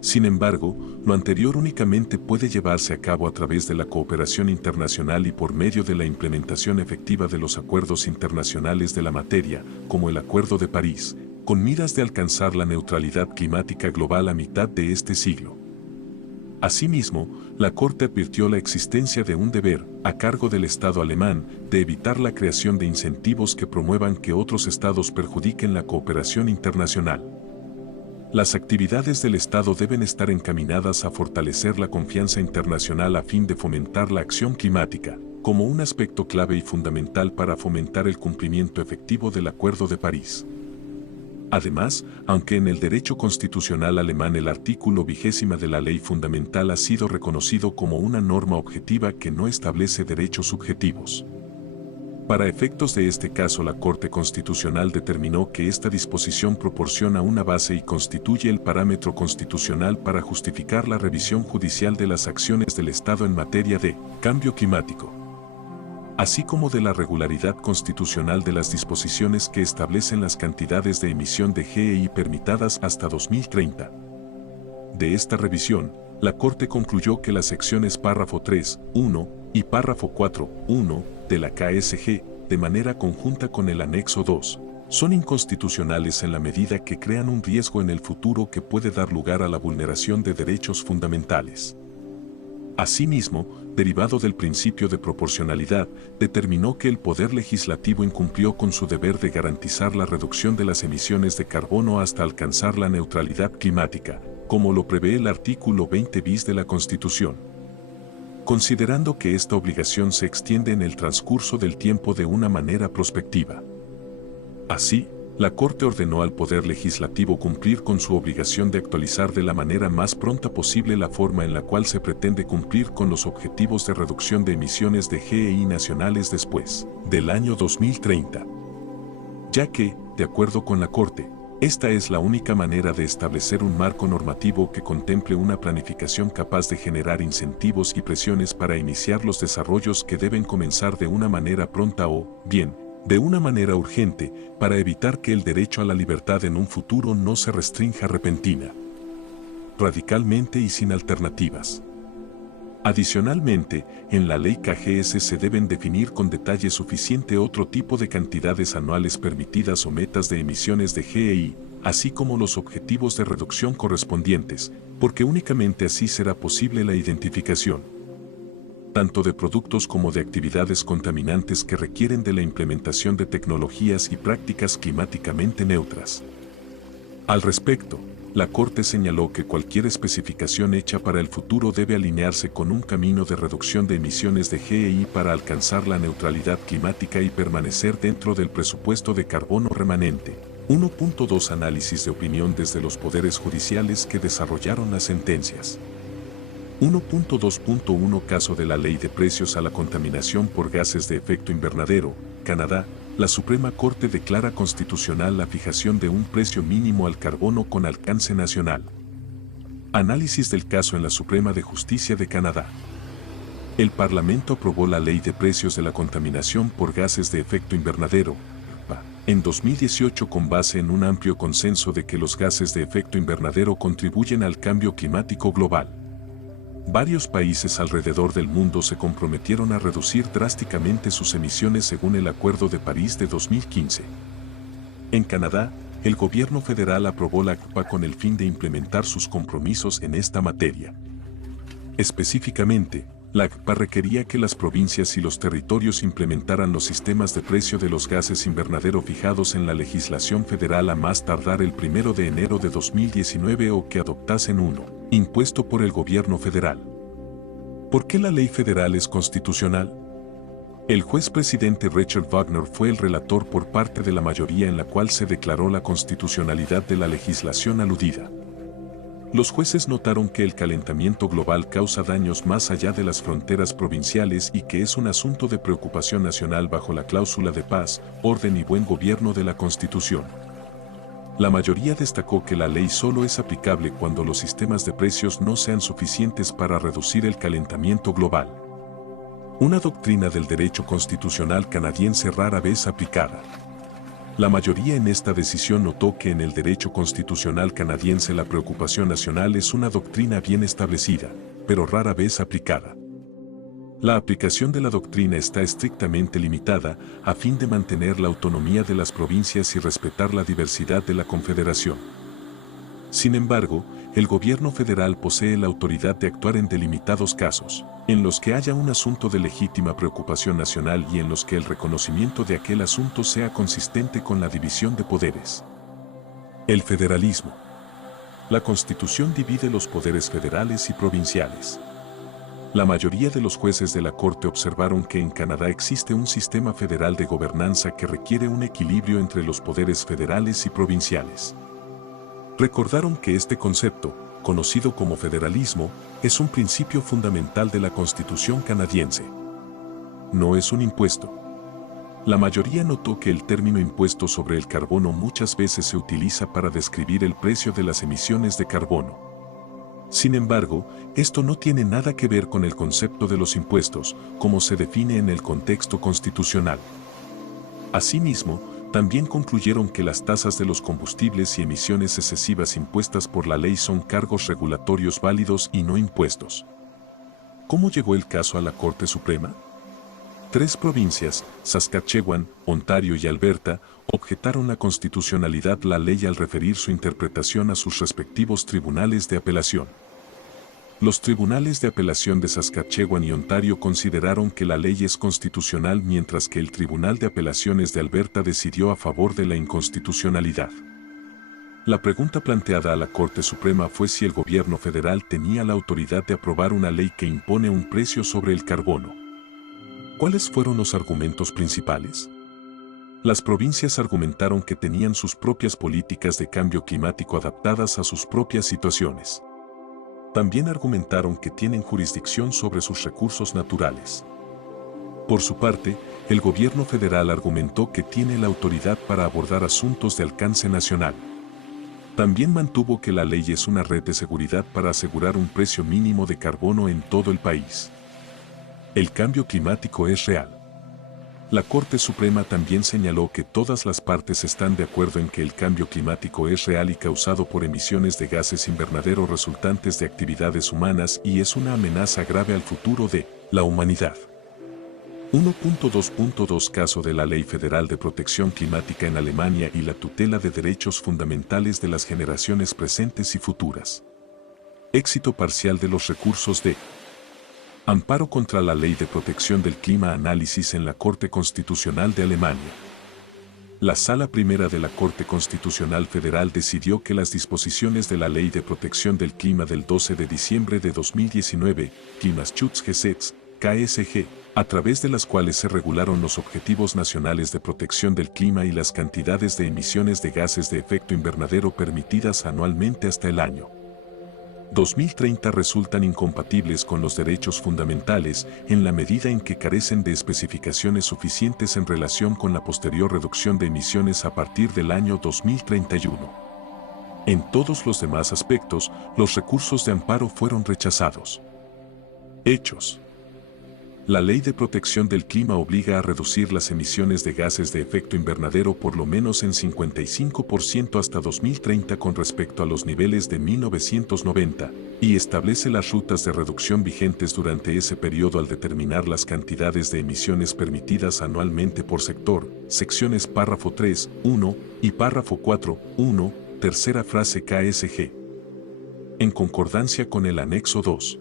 Sin embargo, lo anterior únicamente puede llevarse a cabo a través de la cooperación internacional y por medio de la implementación efectiva de los acuerdos internacionales de la materia, como el Acuerdo de París, con miras de alcanzar la neutralidad climática global a mitad de este siglo. Asimismo, la Corte advirtió la existencia de un deber, a cargo del Estado alemán, de evitar la creación de incentivos que promuevan que otros estados perjudiquen la cooperación internacional. Las actividades del Estado deben estar encaminadas a fortalecer la confianza internacional a fin de fomentar la acción climática, como un aspecto clave y fundamental para fomentar el cumplimiento efectivo del Acuerdo de París. Además, aunque en el derecho constitucional alemán el artículo 20 de la ley fundamental ha sido reconocido como una norma objetiva que no establece derechos subjetivos. Para efectos de este caso, la Corte Constitucional determinó que esta disposición proporciona una base y constituye el parámetro constitucional para justificar la revisión judicial de las acciones del Estado en materia de cambio climático, así como de la regularidad constitucional de las disposiciones que establecen las cantidades de emisión de GEI permitidas hasta 2030. De esta revisión, la Corte concluyó que las secciones párrafo 3.1 y párrafo 4.1 de la KSG, de manera conjunta con el anexo 2, son inconstitucionales en la medida que crean un riesgo en el futuro que puede dar lugar a la vulneración de derechos fundamentales. Asimismo, derivado del principio de proporcionalidad, determinó que el Poder Legislativo incumplió con su deber de garantizar la reducción de las emisiones de carbono hasta alcanzar la neutralidad climática, como lo prevé el artículo 20 bis de la Constitución. Considerando que esta obligación se extiende en el transcurso del tiempo de una manera prospectiva. Así, la Corte ordenó al Poder Legislativo cumplir con su obligación de actualizar de la manera más pronta posible la forma en la cual se pretende cumplir con los objetivos de reducción de emisiones de GEI nacionales después del año 2030. Ya que, de acuerdo con la Corte, esta es la única manera de establecer un marco normativo que contemple una planificación capaz de generar incentivos y presiones para iniciar los desarrollos que deben comenzar de una manera pronta o, bien, de una manera urgente, para evitar que el derecho a la libertad en un futuro no se restrinja repentina, radicalmente y sin alternativas. Adicionalmente, en la ley KGS se deben definir con detalle suficiente otro tipo de cantidades anuales permitidas o metas de emisiones de GEI, así como los objetivos de reducción correspondientes, porque únicamente así será posible la identificación tanto de productos como de actividades contaminantes que requieren de la implementación de tecnologías y prácticas climáticamente neutras. Al respecto, la Corte señaló que cualquier especificación hecha para el futuro debe alinearse con un camino de reducción de emisiones de GEI para alcanzar la neutralidad climática y permanecer dentro del presupuesto de carbono remanente. 1.2 Análisis de opinión desde los poderes judiciales que desarrollaron las sentencias. 1.2.1 Caso de la Ley de Precios a la Contaminación por Gases de Efecto Invernadero, Canadá. La Suprema Corte declara constitucional la fijación de un precio mínimo al carbono con alcance nacional. Análisis del caso en la Suprema de Justicia de Canadá. El Parlamento aprobó la Ley de Precios de la Contaminación por Gases de Efecto Invernadero, en 2018 con base en un amplio consenso de que los gases de efecto invernadero contribuyen al cambio climático global. Varios países alrededor del mundo se comprometieron a reducir drásticamente sus emisiones según el Acuerdo de París de 2015. En Canadá, el gobierno federal aprobó la CPA con el fin de implementar sus compromisos en esta materia. Específicamente, la CPA requería que las provincias y los territorios implementaran los sistemas de precio de los gases invernadero fijados en la legislación federal a más tardar el 1 de enero de 2019 o que adoptasen uno impuesto por el gobierno federal. ¿Por qué la ley federal es constitucional? El juez presidente Richard Wagner fue el relator por parte de la mayoría en la cual se declaró la constitucionalidad de la legislación aludida. Los jueces notaron que el calentamiento global causa daños más allá de las fronteras provinciales y que es un asunto de preocupación nacional bajo la cláusula de paz, orden y buen gobierno de la Constitución. La mayoría destacó que la ley solo es aplicable cuando los sistemas de precios no sean suficientes para reducir el calentamiento global. Una doctrina del derecho constitucional canadiense rara vez aplicada. La mayoría en esta decisión notó que en el derecho constitucional canadiense la preocupación nacional es una doctrina bien establecida, pero rara vez aplicada. La aplicación de la doctrina está estrictamente limitada a fin de mantener la autonomía de las provincias y respetar la diversidad de la Confederación. Sin embargo, el gobierno federal posee la autoridad de actuar en delimitados casos, en los que haya un asunto de legítima preocupación nacional y en los que el reconocimiento de aquel asunto sea consistente con la división de poderes. El federalismo. La Constitución divide los poderes federales y provinciales. La mayoría de los jueces de la Corte observaron que en Canadá existe un sistema federal de gobernanza que requiere un equilibrio entre los poderes federales y provinciales. Recordaron que este concepto, conocido como federalismo, es un principio fundamental de la Constitución canadiense. No es un impuesto. La mayoría notó que el término impuesto sobre el carbono muchas veces se utiliza para describir el precio de las emisiones de carbono. Sin embargo, esto no tiene nada que ver con el concepto de los impuestos, como se define en el contexto constitucional. Asimismo, también concluyeron que las tasas de los combustibles y emisiones excesivas impuestas por la ley son cargos regulatorios válidos y no impuestos. ¿Cómo llegó el caso a la Corte Suprema? 3 provincias, Saskatchewan, Ontario y Alberta, objetaron la constitucionalidad de la ley al referir su interpretación a sus respectivos tribunales de apelación. Los tribunales de apelación de Saskatchewan y Ontario consideraron que la ley es constitucional mientras que el Tribunal de Apelaciones de Alberta decidió a favor de la inconstitucionalidad. La pregunta planteada a la Corte Suprema fue si el gobierno federal tenía la autoridad de aprobar una ley que impone un precio sobre el carbono. ¿Cuáles fueron los argumentos principales? Las provincias argumentaron que tenían sus propias políticas de cambio climático adaptadas a sus propias situaciones. También argumentaron que tienen jurisdicción sobre sus recursos naturales. Por su parte, el gobierno federal argumentó que tiene la autoridad para abordar asuntos de alcance nacional. También mantuvo que la ley es una red de seguridad para asegurar un precio mínimo de carbono en todo el país. El cambio climático es real. La Corte Suprema también señaló que todas las partes están de acuerdo en que el cambio climático es real y causado por emisiones de gases invernadero resultantes de actividades humanas y es una amenaza grave al futuro de la humanidad. 1.2.2 Caso de la Ley Federal de Protección Climática en Alemania y la tutela de derechos fundamentales de las generaciones presentes y futuras. Éxito parcial de los recursos de amparo contra la Ley de Protección del Clima. Análisis en la Corte Constitucional de Alemania. La Sala Primera de la Corte Constitucional Federal decidió que las disposiciones de la Ley de Protección del Clima del 12 de diciembre de 2019, Klimaschutzgesetz, KSG, a través de las cuales se regularon los objetivos nacionales de protección del clima y las cantidades de emisiones de gases de efecto invernadero permitidas anualmente hasta el año 2030 resultan incompatibles con los derechos fundamentales en la medida en que carecen de especificaciones suficientes en relación con la posterior reducción de emisiones a partir del año 2031. En todos los demás aspectos, los recursos de amparo fueron rechazados. Hechos. La Ley de Protección del Clima obliga a reducir las emisiones de gases de efecto invernadero por lo menos en 55% hasta 2030 con respecto a los niveles de 1990, y establece las rutas de reducción vigentes durante ese periodo al determinar las cantidades de emisiones permitidas anualmente por sector, secciones párrafo 3, 1 y párrafo 4, 1, tercera frase KSG. En concordancia con el anexo 2.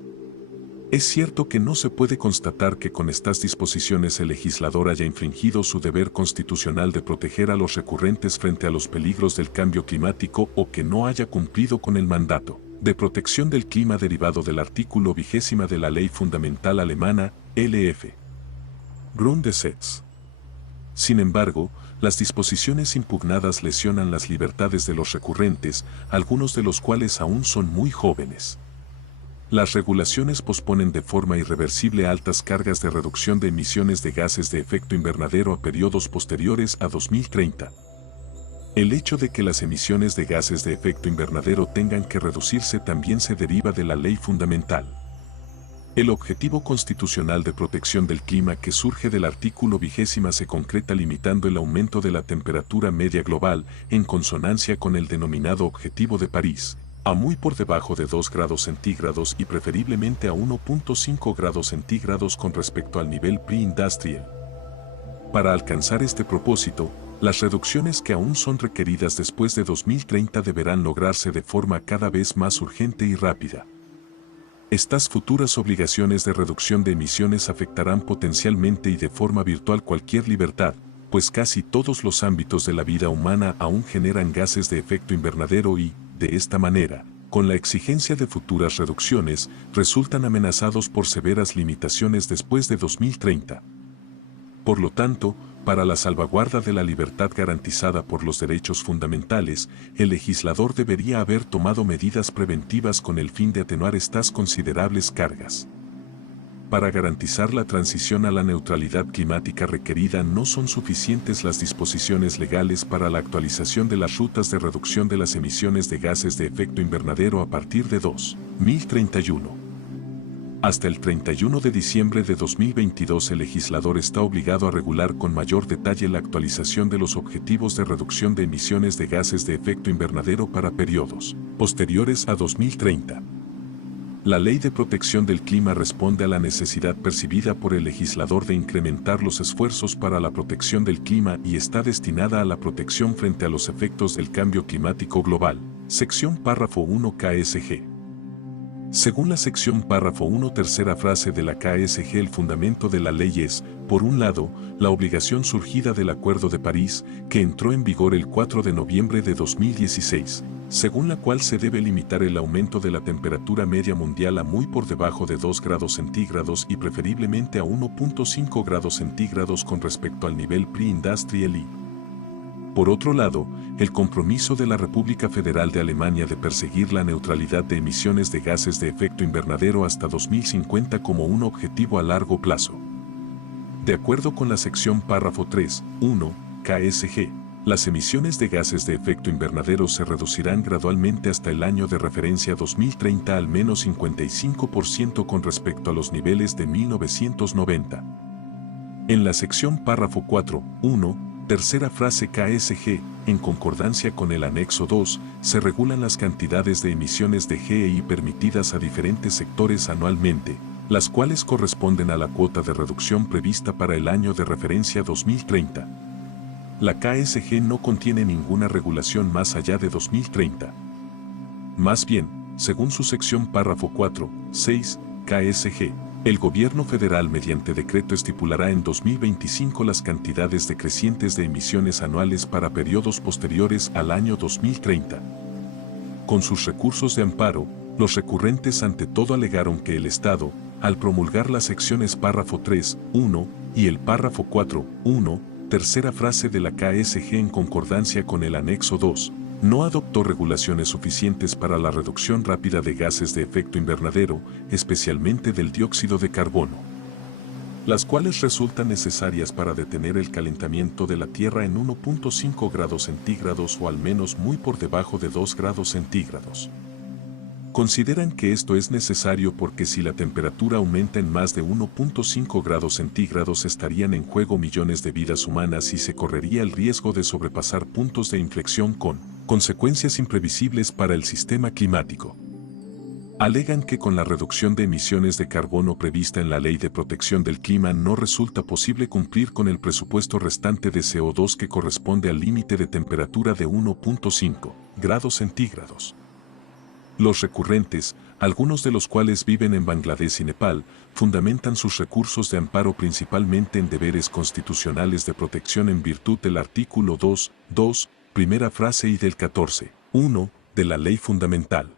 Es cierto que no se puede constatar que con estas disposiciones el legislador haya infringido su deber constitucional de proteger a los recurrentes frente a los peligros del cambio climático o que no haya cumplido con el mandato de protección del clima derivado del artículo 20 de la Ley Fundamental Alemana, LF. Grundgesetz. Sin embargo, las disposiciones impugnadas lesionan las libertades de los recurrentes, algunos de los cuales aún son muy jóvenes. Las regulaciones posponen de forma irreversible altas cargas de reducción de emisiones de gases de efecto invernadero a periodos posteriores a 2030. El hecho de que las emisiones de gases de efecto invernadero tengan que reducirse también se deriva de la ley fundamental. El objetivo constitucional de protección del clima que surge del artículo 20 se concreta limitando el aumento de la temperatura media global en consonancia con el denominado Objetivo de París, a muy por debajo de 2 grados centígrados y preferiblemente a 1.5 grados centígrados con respecto al nivel pre-industrial. Para alcanzar este propósito, las reducciones que aún son requeridas después de 2030 deberán lograrse de forma cada vez más urgente y rápida. Estas futuras obligaciones de reducción de emisiones afectarán potencialmente y de forma virtual cualquier libertad, pues casi todos los ámbitos de la vida humana aún generan gases de efecto invernadero y, de esta manera, con la exigencia de futuras reducciones, resultan amenazados por severas limitaciones después de 2030. Por lo tanto, para la salvaguarda de la libertad garantizada por los derechos fundamentales, el legislador debería haber tomado medidas preventivas con el fin de atenuar estas considerables cargas. Para garantizar la transición a la neutralidad climática requerida no son suficientes las disposiciones legales para la actualización de las rutas de reducción de las emisiones de gases de efecto invernadero a partir de 2031. Hasta el 31 de diciembre de 2022 el legislador está obligado a regular con mayor detalle la actualización de los objetivos de reducción de emisiones de gases de efecto invernadero para periodos posteriores a 2030. La Ley de Protección del Clima responde a la necesidad percibida por el legislador de incrementar los esfuerzos para la protección del clima y está destinada a la protección frente a los efectos del cambio climático global. Sección párrafo 1 KSG. Según la sección párrafo 1 tercera frase de la KSG, el fundamento de la ley es, por un lado, la obligación surgida del Acuerdo de París, que entró en vigor el 4 de noviembre de 2016, según la cual se debe limitar el aumento de la temperatura media mundial a muy por debajo de 2 grados centígrados y preferiblemente a 1.5 grados centígrados con respecto al nivel pre-industrial y, por otro lado, el compromiso de la República Federal de Alemania de perseguir la neutralidad de emisiones de gases de efecto invernadero hasta 2050 como un objetivo a largo plazo. De acuerdo con la sección párrafo 3.1 KSG, las emisiones de gases de efecto invernadero se reducirán gradualmente hasta el año de referencia 2030 al menos 55% con respecto a los niveles de 1990. En la sección párrafo 4.1 tercera frase KSG, en concordancia con el anexo 2, se regulan las cantidades de emisiones de GEI permitidas a diferentes sectores anualmente, las cuales corresponden a la cuota de reducción prevista para el año de referencia 2030. La KSG no contiene ninguna regulación más allá de 2030. Más bien, según su sección párrafo 4.6 KSG, el gobierno federal mediante decreto estipulará en 2025 las cantidades decrecientes de emisiones anuales para periodos posteriores al año 2030. Con sus recursos de amparo, los recurrentes ante todo alegaron que el Estado, al promulgar las secciones párrafo 3.1 y el párrafo 4.1, tercera frase de la KSG en concordancia con el anexo 2, no adoptó regulaciones suficientes para la reducción rápida de gases de efecto invernadero, especialmente del dióxido de carbono, las cuales resultan necesarias para detener el calentamiento de la Tierra en 1.5 grados centígrados o al menos muy por debajo de 2 grados centígrados. Consideran que esto es necesario porque si la temperatura aumenta en más de 1.5 grados centígrados estarían en juego millones de vidas humanas y se correría el riesgo de sobrepasar puntos de inflexión con consecuencias imprevisibles para el sistema climático. Alegan que con la reducción de emisiones de carbono prevista en la Ley de Protección del Clima no resulta posible cumplir con el presupuesto restante de CO2 que corresponde al límite de temperatura de 1.5 grados centígrados. Los recurrentes, algunos de los cuales viven en Bangladesh y Nepal, fundamentan sus recursos de amparo principalmente en deberes constitucionales de protección en virtud del artículo 2.2, primera frase y del 14.1 de la Ley Fundamental.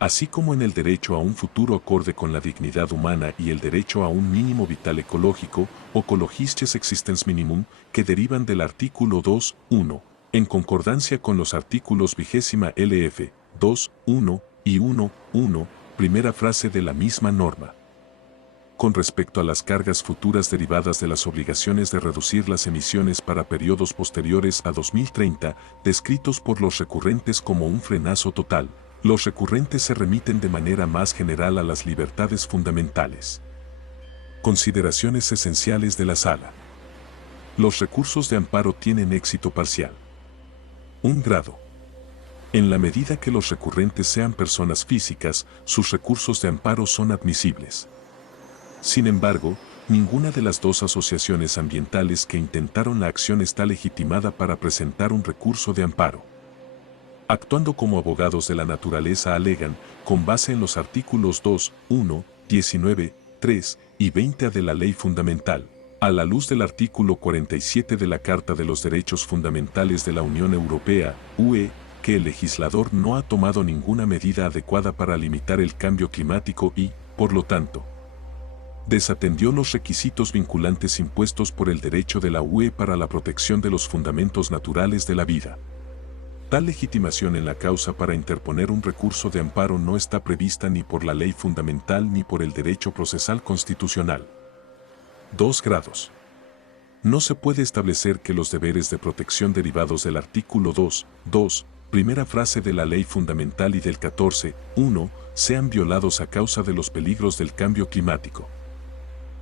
Así como en el derecho a un futuro acorde con la dignidad humana y el derecho a un mínimo vital ecológico, o Ecologisches Existenzminimum, que derivan del artículo 2.1, en concordancia con los artículos 20 LF, 2.1 y 1.1, primera frase de la misma norma. Con respecto a las cargas futuras derivadas de las obligaciones de reducir las emisiones para periodos posteriores a 2030, descritos por los recurrentes como un frenazo total, los recurrentes se remiten de manera más general a las libertades fundamentales. Consideraciones esenciales de la Sala. Los recursos de amparo tienen éxito parcial. 1 grado. En la medida que los recurrentes sean personas físicas, sus recursos de amparo son admisibles. Sin embargo, ninguna de las dos asociaciones ambientales que intentaron la acción está legitimada para presentar un recurso de amparo. Actuando como abogados de la naturaleza alegan, con base en los artículos 2, 1, 19, 3 y 20 de la Ley Fundamental, a la luz del artículo 47 de la Carta de los Derechos Fundamentales de la Unión Europea, UE, que el legislador no ha tomado ninguna medida adecuada para limitar el cambio climático y, por lo tanto, desatendió los requisitos vinculantes impuestos por el derecho de la UE para la protección de los fundamentos naturales de la vida. Tal legitimación en la causa para interponer un recurso de amparo no está prevista ni por la ley fundamental ni por el derecho procesal constitucional. 2 grados. No se puede establecer que los deberes de protección derivados del artículo 2, primera frase de la ley fundamental y del 14.1, sean violados a causa de los peligros del cambio climático.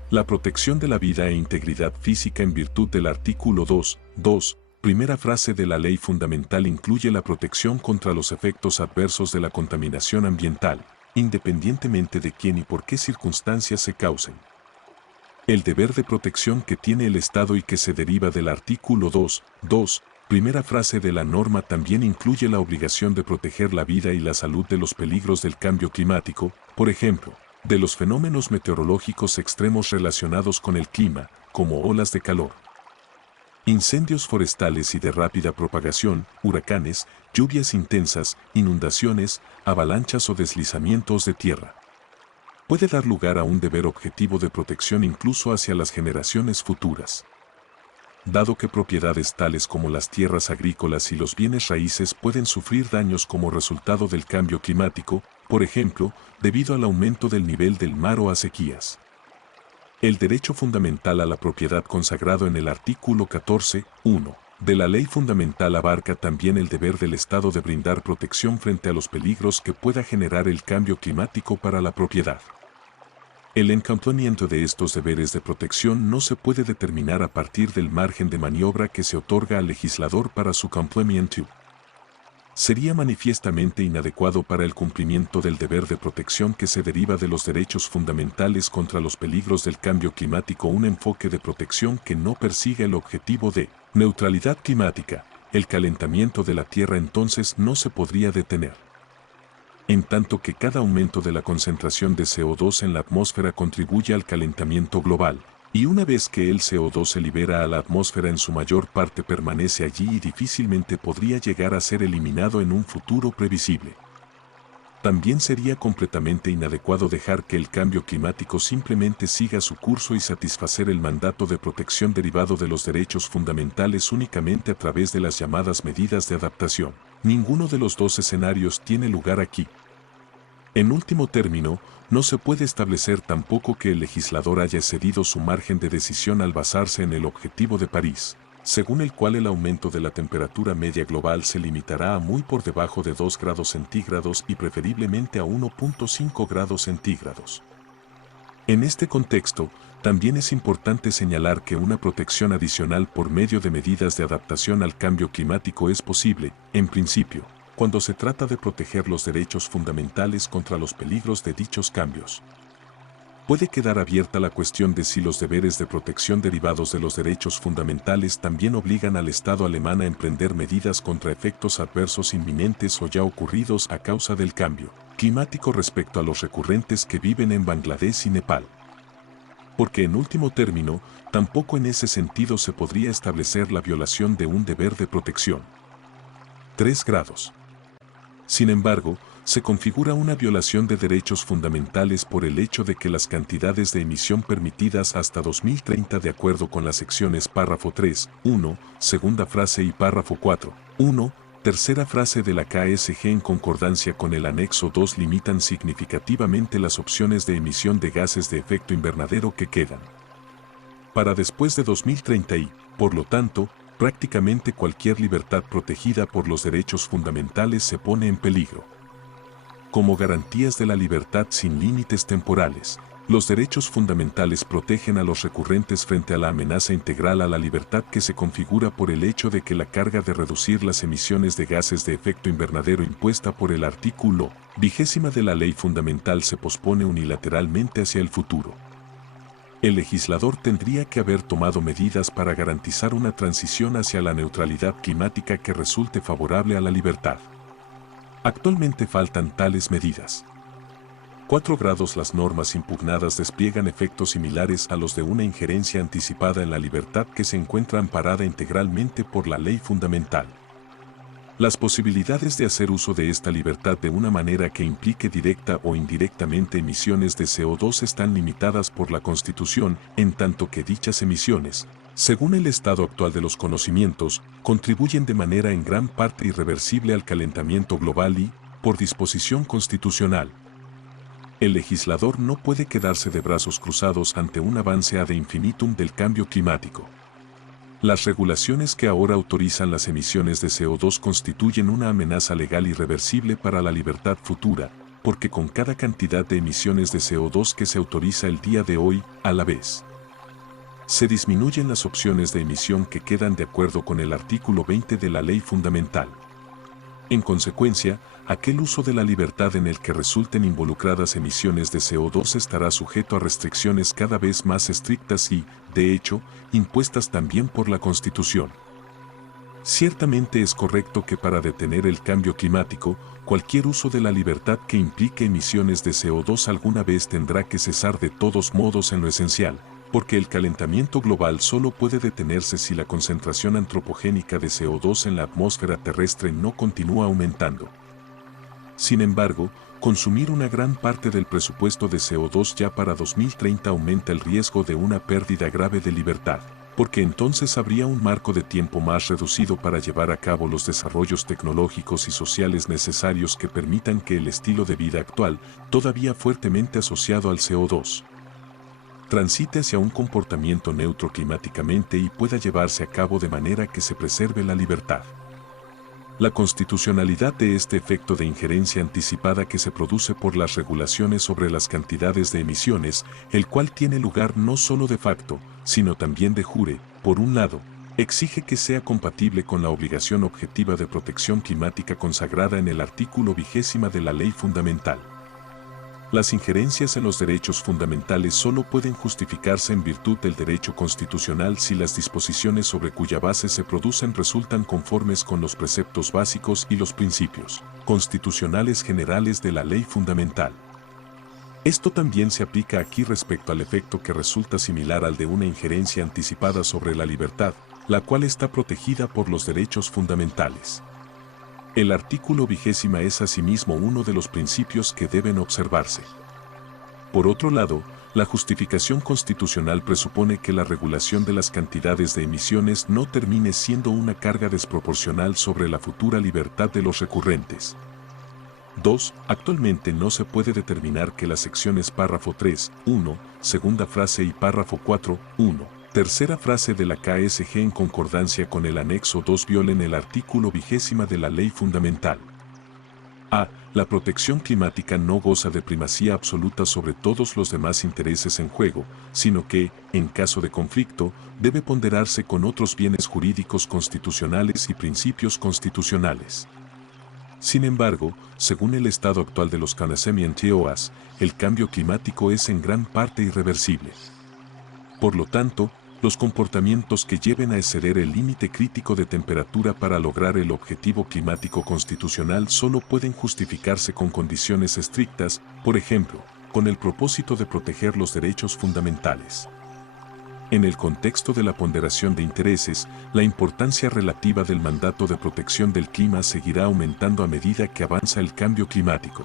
La protección de la vida e integridad física en virtud del artículo 2, primera frase de la ley fundamental incluye la protección contra los efectos adversos de la contaminación ambiental, independientemente de quién y por qué circunstancias se causen. El deber de protección que tiene el Estado y que se deriva del artículo 2, primera frase de la norma también incluye la obligación de proteger la vida y la salud de los peligros del cambio climático, por ejemplo, de los fenómenos meteorológicos extremos relacionados con el clima, como olas de calor, incendios forestales y de rápida propagación, huracanes, lluvias intensas, inundaciones, avalanchas o deslizamientos de tierra. Puede dar lugar a un deber objetivo de protección incluso hacia las generaciones futuras. Dado que propiedades tales como las tierras agrícolas y los bienes raíces pueden sufrir daños como resultado del cambio climático, por ejemplo, debido al aumento del nivel del mar o a sequías. El derecho fundamental a la propiedad consagrado en el artículo 14.1 de la Ley Fundamental abarca también el deber del Estado de brindar protección frente a los peligros que pueda generar el cambio climático para la propiedad. El incumplimiento de estos deberes de protección no se puede determinar a partir del margen de maniobra que se otorga al legislador para su cumplimiento. Sería manifiestamente inadecuado para el cumplimiento del deber de protección que se deriva de los derechos fundamentales contra los peligros del cambio climático un enfoque de protección que no persiga el objetivo de neutralidad climática. El calentamiento de la Tierra entonces no se podría detener. En tanto que cada aumento de la concentración de CO2 en la atmósfera contribuye al calentamiento global, y una vez que el CO2 se libera a la atmósfera en su mayor parte permanece allí y difícilmente podría llegar a ser eliminado en un futuro previsible. También sería completamente inadecuado dejar que el cambio climático simplemente siga su curso y satisfacer el mandato de protección derivado de los derechos fundamentales únicamente a través de las llamadas medidas de adaptación. Ninguno de los dos escenarios tiene lugar aquí. En último término, no se puede establecer tampoco que el legislador haya excedido su margen de decisión al basarse en el Objetivo de París, según el cual el aumento de la temperatura media global se limitará a muy por debajo de 2 grados centígrados y preferiblemente a 1.5 grados centígrados. En este contexto, también es importante señalar que una protección adicional por medio de medidas de adaptación al cambio climático es posible, en principio, cuando se trata de proteger los derechos fundamentales contra los peligros de dichos cambios. Puede quedar abierta la cuestión de si los deberes de protección derivados de los derechos fundamentales también obligan al Estado alemán a emprender medidas contra efectos adversos inminentes o ya ocurridos a causa del cambio climático respecto a los recurrentes que viven en Bangladesh y Nepal. Porque en último término, tampoco en ese sentido se podría establecer la violación de un deber de protección. 3 grados. Sin embargo, se configura una violación de derechos fundamentales por el hecho de que las cantidades de emisión permitidas hasta 2030 de acuerdo con las secciones párrafo 3, 1, segunda frase y párrafo 4, 1, tercera frase de la KSG en concordancia con el anexo 2 limitan significativamente las opciones de emisión de gases de efecto invernadero que quedan para después de 2030 y, por lo tanto, prácticamente cualquier libertad protegida por los derechos fundamentales se pone en peligro. Como garantías de la libertad sin límites temporales, los derechos fundamentales protegen a los recurrentes frente a la amenaza integral a la libertad que se configura por el hecho de que la carga de reducir las emisiones de gases de efecto invernadero impuesta por el artículo 20 de la Ley Fundamental se pospone unilateralmente hacia el futuro. El legislador tendría que haber tomado medidas para garantizar una transición hacia la neutralidad climática que resulte favorable a la libertad. Actualmente faltan tales medidas. 4 grados. Las normas impugnadas despliegan efectos similares a los de una injerencia anticipada en la libertad que se encuentra amparada integralmente por la ley fundamental. Las posibilidades de hacer uso de esta libertad de una manera que implique directa o indirectamente emisiones de CO2 están limitadas por la Constitución, en tanto que dichas emisiones, según el estado actual de los conocimientos, contribuyen de manera en gran parte irreversible al calentamiento global y, por disposición constitucional, el legislador no puede quedarse de brazos cruzados ante un avance ad infinitum del cambio climático. Las regulaciones que ahora autorizan las emisiones de CO2 constituyen una amenaza legal irreversible para la libertad futura, porque con cada cantidad de emisiones de CO2 que se autoriza el día de hoy, a la vez, se disminuyen las opciones de emisión que quedan de acuerdo con el artículo 20 de la Ley Fundamental. En consecuencia, aquel uso de la libertad en el que resulten involucradas emisiones de CO2 estará sujeto a restricciones cada vez más estrictas y, de hecho, impuestas también por la Constitución. Ciertamente es correcto que para detener el cambio climático, cualquier uso de la libertad que implique emisiones de CO2 alguna vez tendrá que cesar de todos modos en lo esencial, porque el calentamiento global solo puede detenerse si la concentración antropogénica de CO2 en la atmósfera terrestre no continúa aumentando. Sin embargo, consumir una gran parte del presupuesto de CO2 ya para 2030 aumenta el riesgo de una pérdida grave de libertad, porque entonces habría un marco de tiempo más reducido para llevar a cabo los desarrollos tecnológicos y sociales necesarios que permitan que el estilo de vida actual, todavía fuertemente asociado al CO2, transite hacia un comportamiento neutro climáticamente y pueda llevarse a cabo de manera que se preserve la libertad. La constitucionalidad de este efecto de injerencia anticipada que se produce por las regulaciones sobre las cantidades de emisiones, el cual tiene lugar no solo de facto, sino también de jure, por un lado, exige que sea compatible con la obligación objetiva de protección climática consagrada en el artículo 20 de la Ley Fundamental. Las injerencias en los derechos fundamentales solo pueden justificarse en virtud del derecho constitucional si las disposiciones sobre cuya base se producen resultan conformes con los preceptos básicos y los principios constitucionales generales de la ley fundamental. Esto también se aplica aquí respecto al efecto que resulta similar al de una injerencia anticipada sobre la libertad, la cual está protegida por los derechos fundamentales. El artículo 20 es asimismo uno de los principios que deben observarse. Por otro lado, la justificación constitucional presupone que la regulación de las cantidades de emisiones no termine siendo una carga desproporcional sobre la futura libertad de los recurrentes. 2. Actualmente no se puede determinar que las secciones párrafo 3, 1, segunda frase y párrafo 4, 1, tercera frase de la KSG en concordancia con el anexo 2 violen el artículo 20 de la Ley Fundamental. A. La protección climática no goza de primacía absoluta sobre todos los demás intereses en juego, sino que, en caso de conflicto, debe ponderarse con otros bienes jurídicos constitucionales y principios constitucionales. Sin embargo, según el estado actual de los Canacemian TOAs, el cambio climático es en gran parte irreversible. Por lo tanto, los comportamientos que lleven a exceder el límite crítico de temperatura para lograr el objetivo climático constitucional solo pueden justificarse con condiciones estrictas, por ejemplo, con el propósito de proteger los derechos fundamentales. En el contexto de la ponderación de intereses, la importancia relativa del mandato de protección del clima seguirá aumentando a medida que avanza el cambio climático.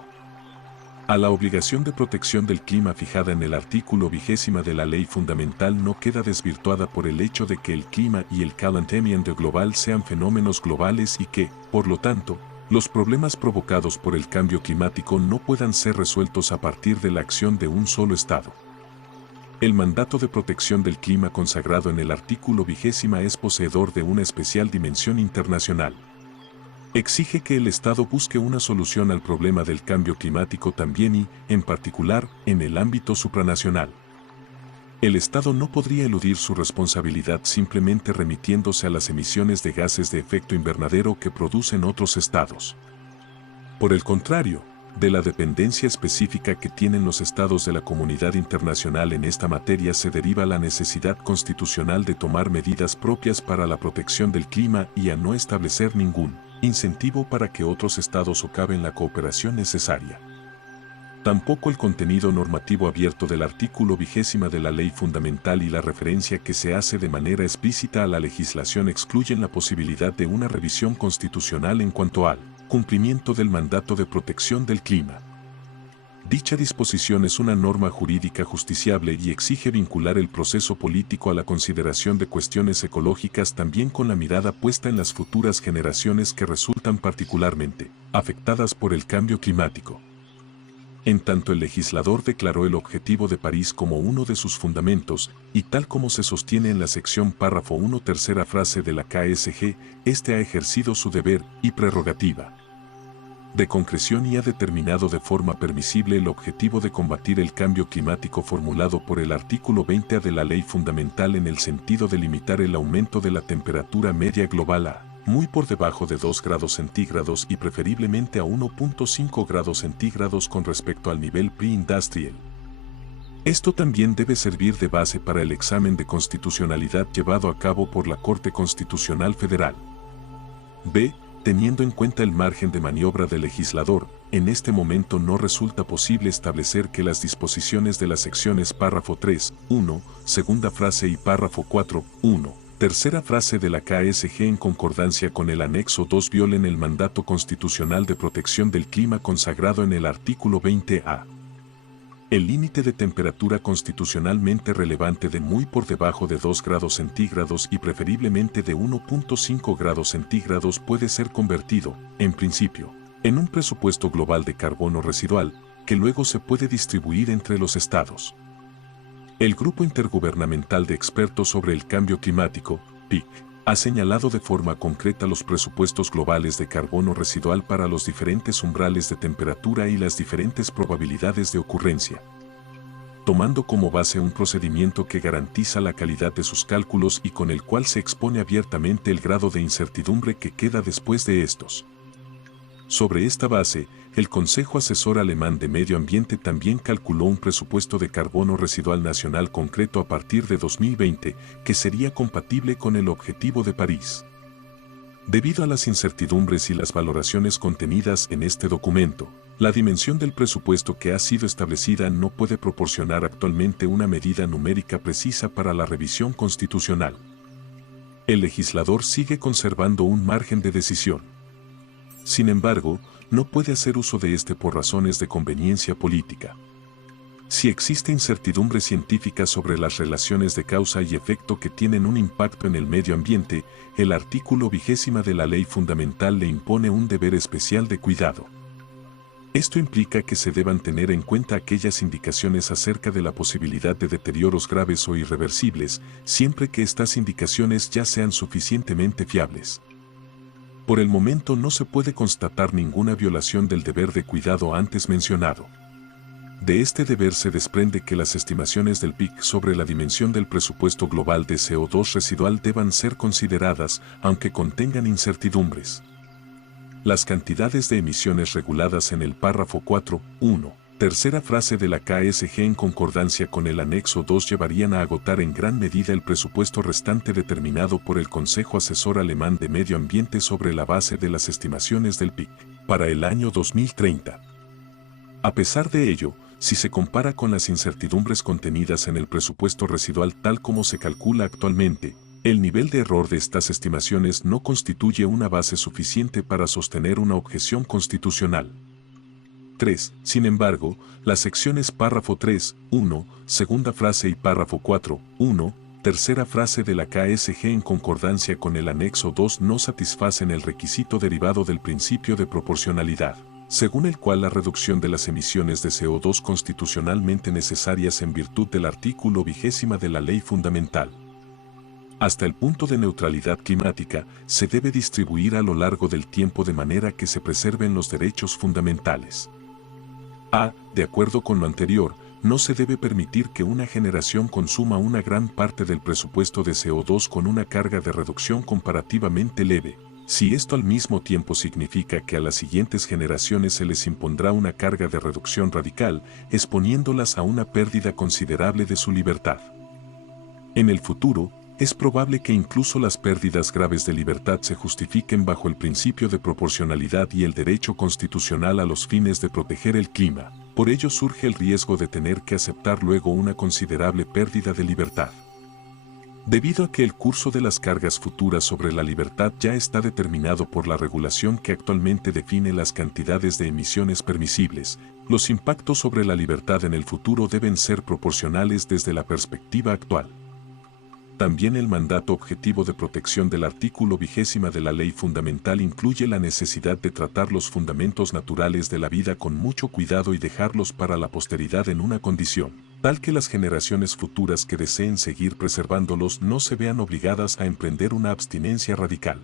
A la obligación de protección del clima fijada en el artículo 20 de la Ley Fundamental no queda desvirtuada por el hecho de que el clima y el calentamiento global sean fenómenos globales y que, por lo tanto, los problemas provocados por el cambio climático no puedan ser resueltos a partir de la acción de un solo Estado. El mandato de protección del clima consagrado en el artículo 20 es poseedor de una especial dimensión internacional. Exige que el Estado busque una solución al problema del cambio climático también y, en particular, en el ámbito supranacional. El Estado no podría eludir su responsabilidad simplemente remitiéndose a las emisiones de gases de efecto invernadero que producen otros Estados. Por el contrario, de la dependencia específica que tienen los Estados de la comunidad internacional en esta materia se deriva la necesidad constitucional de tomar medidas propias para la protección del clima y a no establecer ningún incentivo para que otros Estados socaven la cooperación necesaria. Tampoco el contenido normativo abierto del artículo 20 de la Ley Fundamental y la referencia que se hace de manera explícita a la legislación excluyen la posibilidad de una revisión constitucional en cuanto al cumplimiento del mandato de protección del clima. Dicha disposición es una norma jurídica justiciable y exige vincular el proceso político a la consideración de cuestiones ecológicas también con la mirada puesta en las futuras generaciones que resultan particularmente afectadas por el cambio climático. En tanto el legislador declaró el Objetivo de París como uno de sus fundamentos, y tal como se sostiene en la sección párrafo 1 tercera frase de la KSG, este ha ejercido su deber y prerrogativa de concreción y ha determinado de forma permisible el objetivo de combatir el cambio climático formulado por el artículo 20 de la Ley Fundamental en el sentido de limitar el aumento de la temperatura media global a muy por debajo de 2 grados centígrados y preferiblemente a 1.5 grados centígrados con respecto al nivel pre-industrial. Esto también debe servir de base para el examen de constitucionalidad llevado a cabo por la Corte Constitucional Federal. B. Teniendo en cuenta el margen de maniobra del legislador, en este momento no resulta posible establecer que las disposiciones de las secciones párrafo 3, 1, segunda frase y párrafo 4, 1, tercera frase de la KSG en concordancia con el anexo 2 violen el mandato constitucional de protección del clima consagrado en el artículo 20A. El límite de temperatura constitucionalmente relevante de muy por debajo de 2 grados centígrados y preferiblemente de 1.5 grados centígrados puede ser convertido, en principio, en un presupuesto global de carbono residual, que luego se puede distribuir entre los estados. El Grupo Intergubernamental de Expertos sobre el Cambio Climático, PIC, ha señalado de forma concreta los presupuestos globales de carbono residual para los diferentes umbrales de temperatura y las diferentes probabilidades de ocurrencia, tomando como base un procedimiento que garantiza la calidad de sus cálculos y con el cual se expone abiertamente el grado de incertidumbre que queda después de estos. Sobre esta base, el Consejo Asesor Alemán de Medio Ambiente también calculó un presupuesto de carbono residual nacional concreto a partir de 2020, que sería compatible con el Objetivo de París. Debido a las incertidumbres y las valoraciones contenidas en este documento, la dimensión del presupuesto que ha sido establecida no puede proporcionar actualmente una medida numérica precisa para la revisión constitucional. El legislador sigue conservando un margen de decisión. Sin embargo, no puede hacer uso de este por razones de conveniencia política. Si existe incertidumbre científica sobre las relaciones de causa y efecto que tienen un impacto en el medio ambiente, el artículo 20 de la Ley Fundamental le impone un deber especial de cuidado. Esto implica que se deban tener en cuenta aquellas indicaciones acerca de la posibilidad de deterioros graves o irreversibles, siempre que estas indicaciones ya sean suficientemente fiables. Por el momento no se puede constatar ninguna violación del deber de cuidado antes mencionado. De este deber se desprende que las estimaciones del PIC sobre la dimensión del presupuesto global de CO2 residual deban ser consideradas, aunque contengan incertidumbres. Las cantidades de emisiones reguladas en el párrafo 4, 1, tercera frase de la KSG en concordancia con el anexo 2 llevarían a agotar en gran medida el presupuesto restante determinado por el Consejo Asesor Alemán de Medio Ambiente sobre la base de las estimaciones del PIC para el año 2030. A pesar de ello, si se compara con las incertidumbres contenidas en el presupuesto residual tal como se calcula actualmente, el nivel de error de estas estimaciones no constituye una base suficiente para sostener una objeción constitucional. 3. Sin embargo, las secciones párrafo 3, 1, segunda frase y párrafo 4, 1, tercera frase de la KSG en concordancia con el anexo 2 no satisfacen el requisito derivado del principio de proporcionalidad, según el cual la reducción de las emisiones de CO2 constitucionalmente necesarias en virtud del artículo 20 de la Ley Fundamental hasta el punto de neutralidad climática, se debe distribuir a lo largo del tiempo de manera que se preserven los derechos fundamentales. A. De acuerdo con lo anterior, no se debe permitir que una generación consuma una gran parte del presupuesto de CO2 con una carga de reducción comparativamente leve, si esto al mismo tiempo significa que a las siguientes generaciones se les impondrá una carga de reducción radical, exponiéndolas a una pérdida considerable de su libertad. En el futuro, es probable que incluso las pérdidas graves de libertad se justifiquen bajo el principio de proporcionalidad y el derecho constitucional a los fines de proteger el clima. Por ello surge el riesgo de tener que aceptar luego una considerable pérdida de libertad. Debido a que el curso de las cargas futuras sobre la libertad ya está determinado por la regulación que actualmente define las cantidades de emisiones permisibles, los impactos sobre la libertad en el futuro deben ser proporcionales desde la perspectiva actual. También el mandato objetivo de protección del artículo 20 de la Ley Fundamental incluye la necesidad de tratar los fundamentos naturales de la vida con mucho cuidado y dejarlos para la posteridad en una condición, tal que las generaciones futuras que deseen seguir preservándolos no se vean obligadas a emprender una abstinencia radical.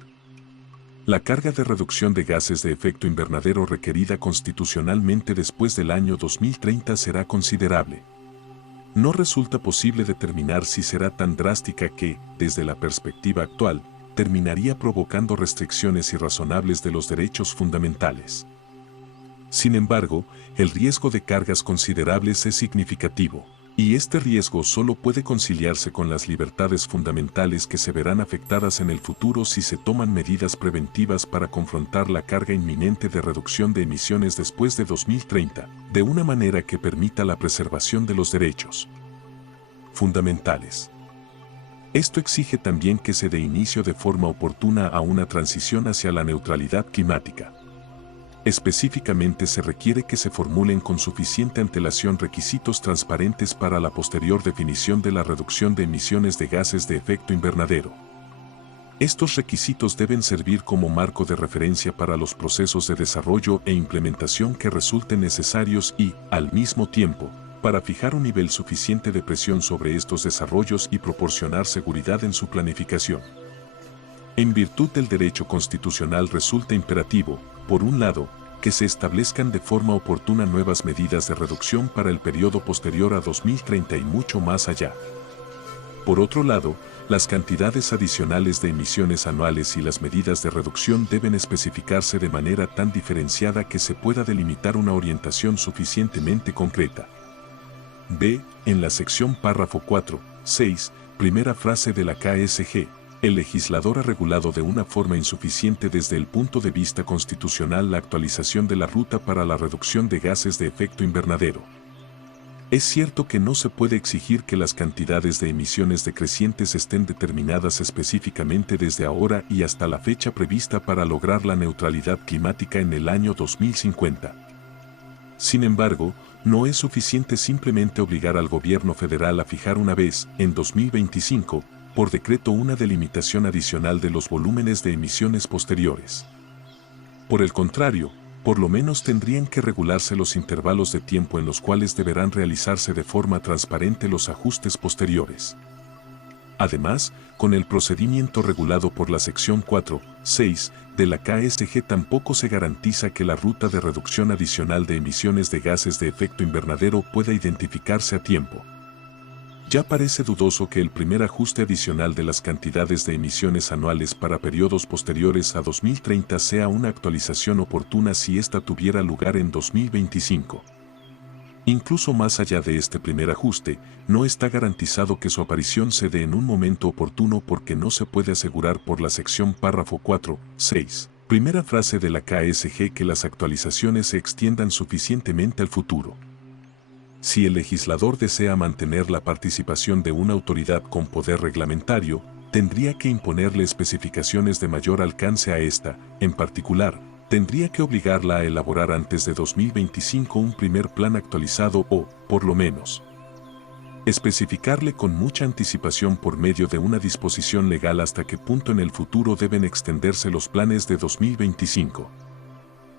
La carga de reducción de gases de efecto invernadero requerida constitucionalmente después del año 2030 será considerable. No resulta posible determinar si será tan drástica que, desde la perspectiva actual, terminaría provocando restricciones irrazonables de los derechos fundamentales. Sin embargo, el riesgo de cargas considerables es significativo, y este riesgo solo puede conciliarse con las libertades fundamentales que se verán afectadas en el futuro si se toman medidas preventivas para confrontar la carga inminente de reducción de emisiones después de 2030, de una manera que permita la preservación de los derechos fundamentales. Esto exige también que se dé inicio de forma oportuna a una transición hacia la neutralidad climática. Específicamente se requiere que se formulen con suficiente antelación requisitos transparentes para la posterior definición de la reducción de emisiones de gases de efecto invernadero. Estos requisitos deben servir como marco de referencia para los procesos de desarrollo e implementación que resulten necesarios y, al mismo tiempo, para fijar un nivel suficiente de presión sobre estos desarrollos y proporcionar seguridad en su planificación. En virtud del derecho constitucional resulta imperativo, por un lado, que se establezcan de forma oportuna nuevas medidas de reducción para el periodo posterior a 2030 y mucho más allá. Por otro lado, las cantidades adicionales de emisiones anuales y las medidas de reducción deben especificarse de manera tan diferenciada que se pueda delimitar una orientación suficientemente concreta. B. En la sección párrafo 4, 6, primera frase de la KSG. El legislador ha regulado de una forma insuficiente desde el punto de vista constitucional la actualización de la ruta para la reducción de gases de efecto invernadero. Es cierto que no se puede exigir que las cantidades de emisiones decrecientes estén determinadas específicamente desde ahora y hasta la fecha prevista para lograr la neutralidad climática en el año 2050. Sin embargo, no es suficiente simplemente obligar al gobierno federal a fijar una vez, en 2025, por decreto una delimitación adicional de los volúmenes de emisiones posteriores. Por el contrario, por lo menos tendrían que regularse los intervalos de tiempo en los cuales deberán realizarse de forma transparente los ajustes posteriores. Además, con el procedimiento regulado por la sección 4, 6 de la KSG tampoco se garantiza que la ruta de reducción adicional de emisiones de gases de efecto invernadero pueda identificarse a tiempo. Ya parece dudoso que el primer ajuste adicional de las cantidades de emisiones anuales para periodos posteriores a 2030 sea una actualización oportuna si ésta tuviera lugar en 2025. Incluso más allá de este primer ajuste, no está garantizado que su aparición se dé en un momento oportuno porque no se puede asegurar por la sección párrafo 4, 6, primera frase de la KSG que las actualizaciones se extiendan suficientemente al futuro. Si el legislador desea mantener la participación de una autoridad con poder reglamentario, tendría que imponerle especificaciones de mayor alcance a esta, en particular, tendría que obligarla a elaborar antes de 2025 un primer plan actualizado o, por lo menos, especificarle con mucha anticipación por medio de una disposición legal hasta qué punto en el futuro deben extenderse los planes de 2025.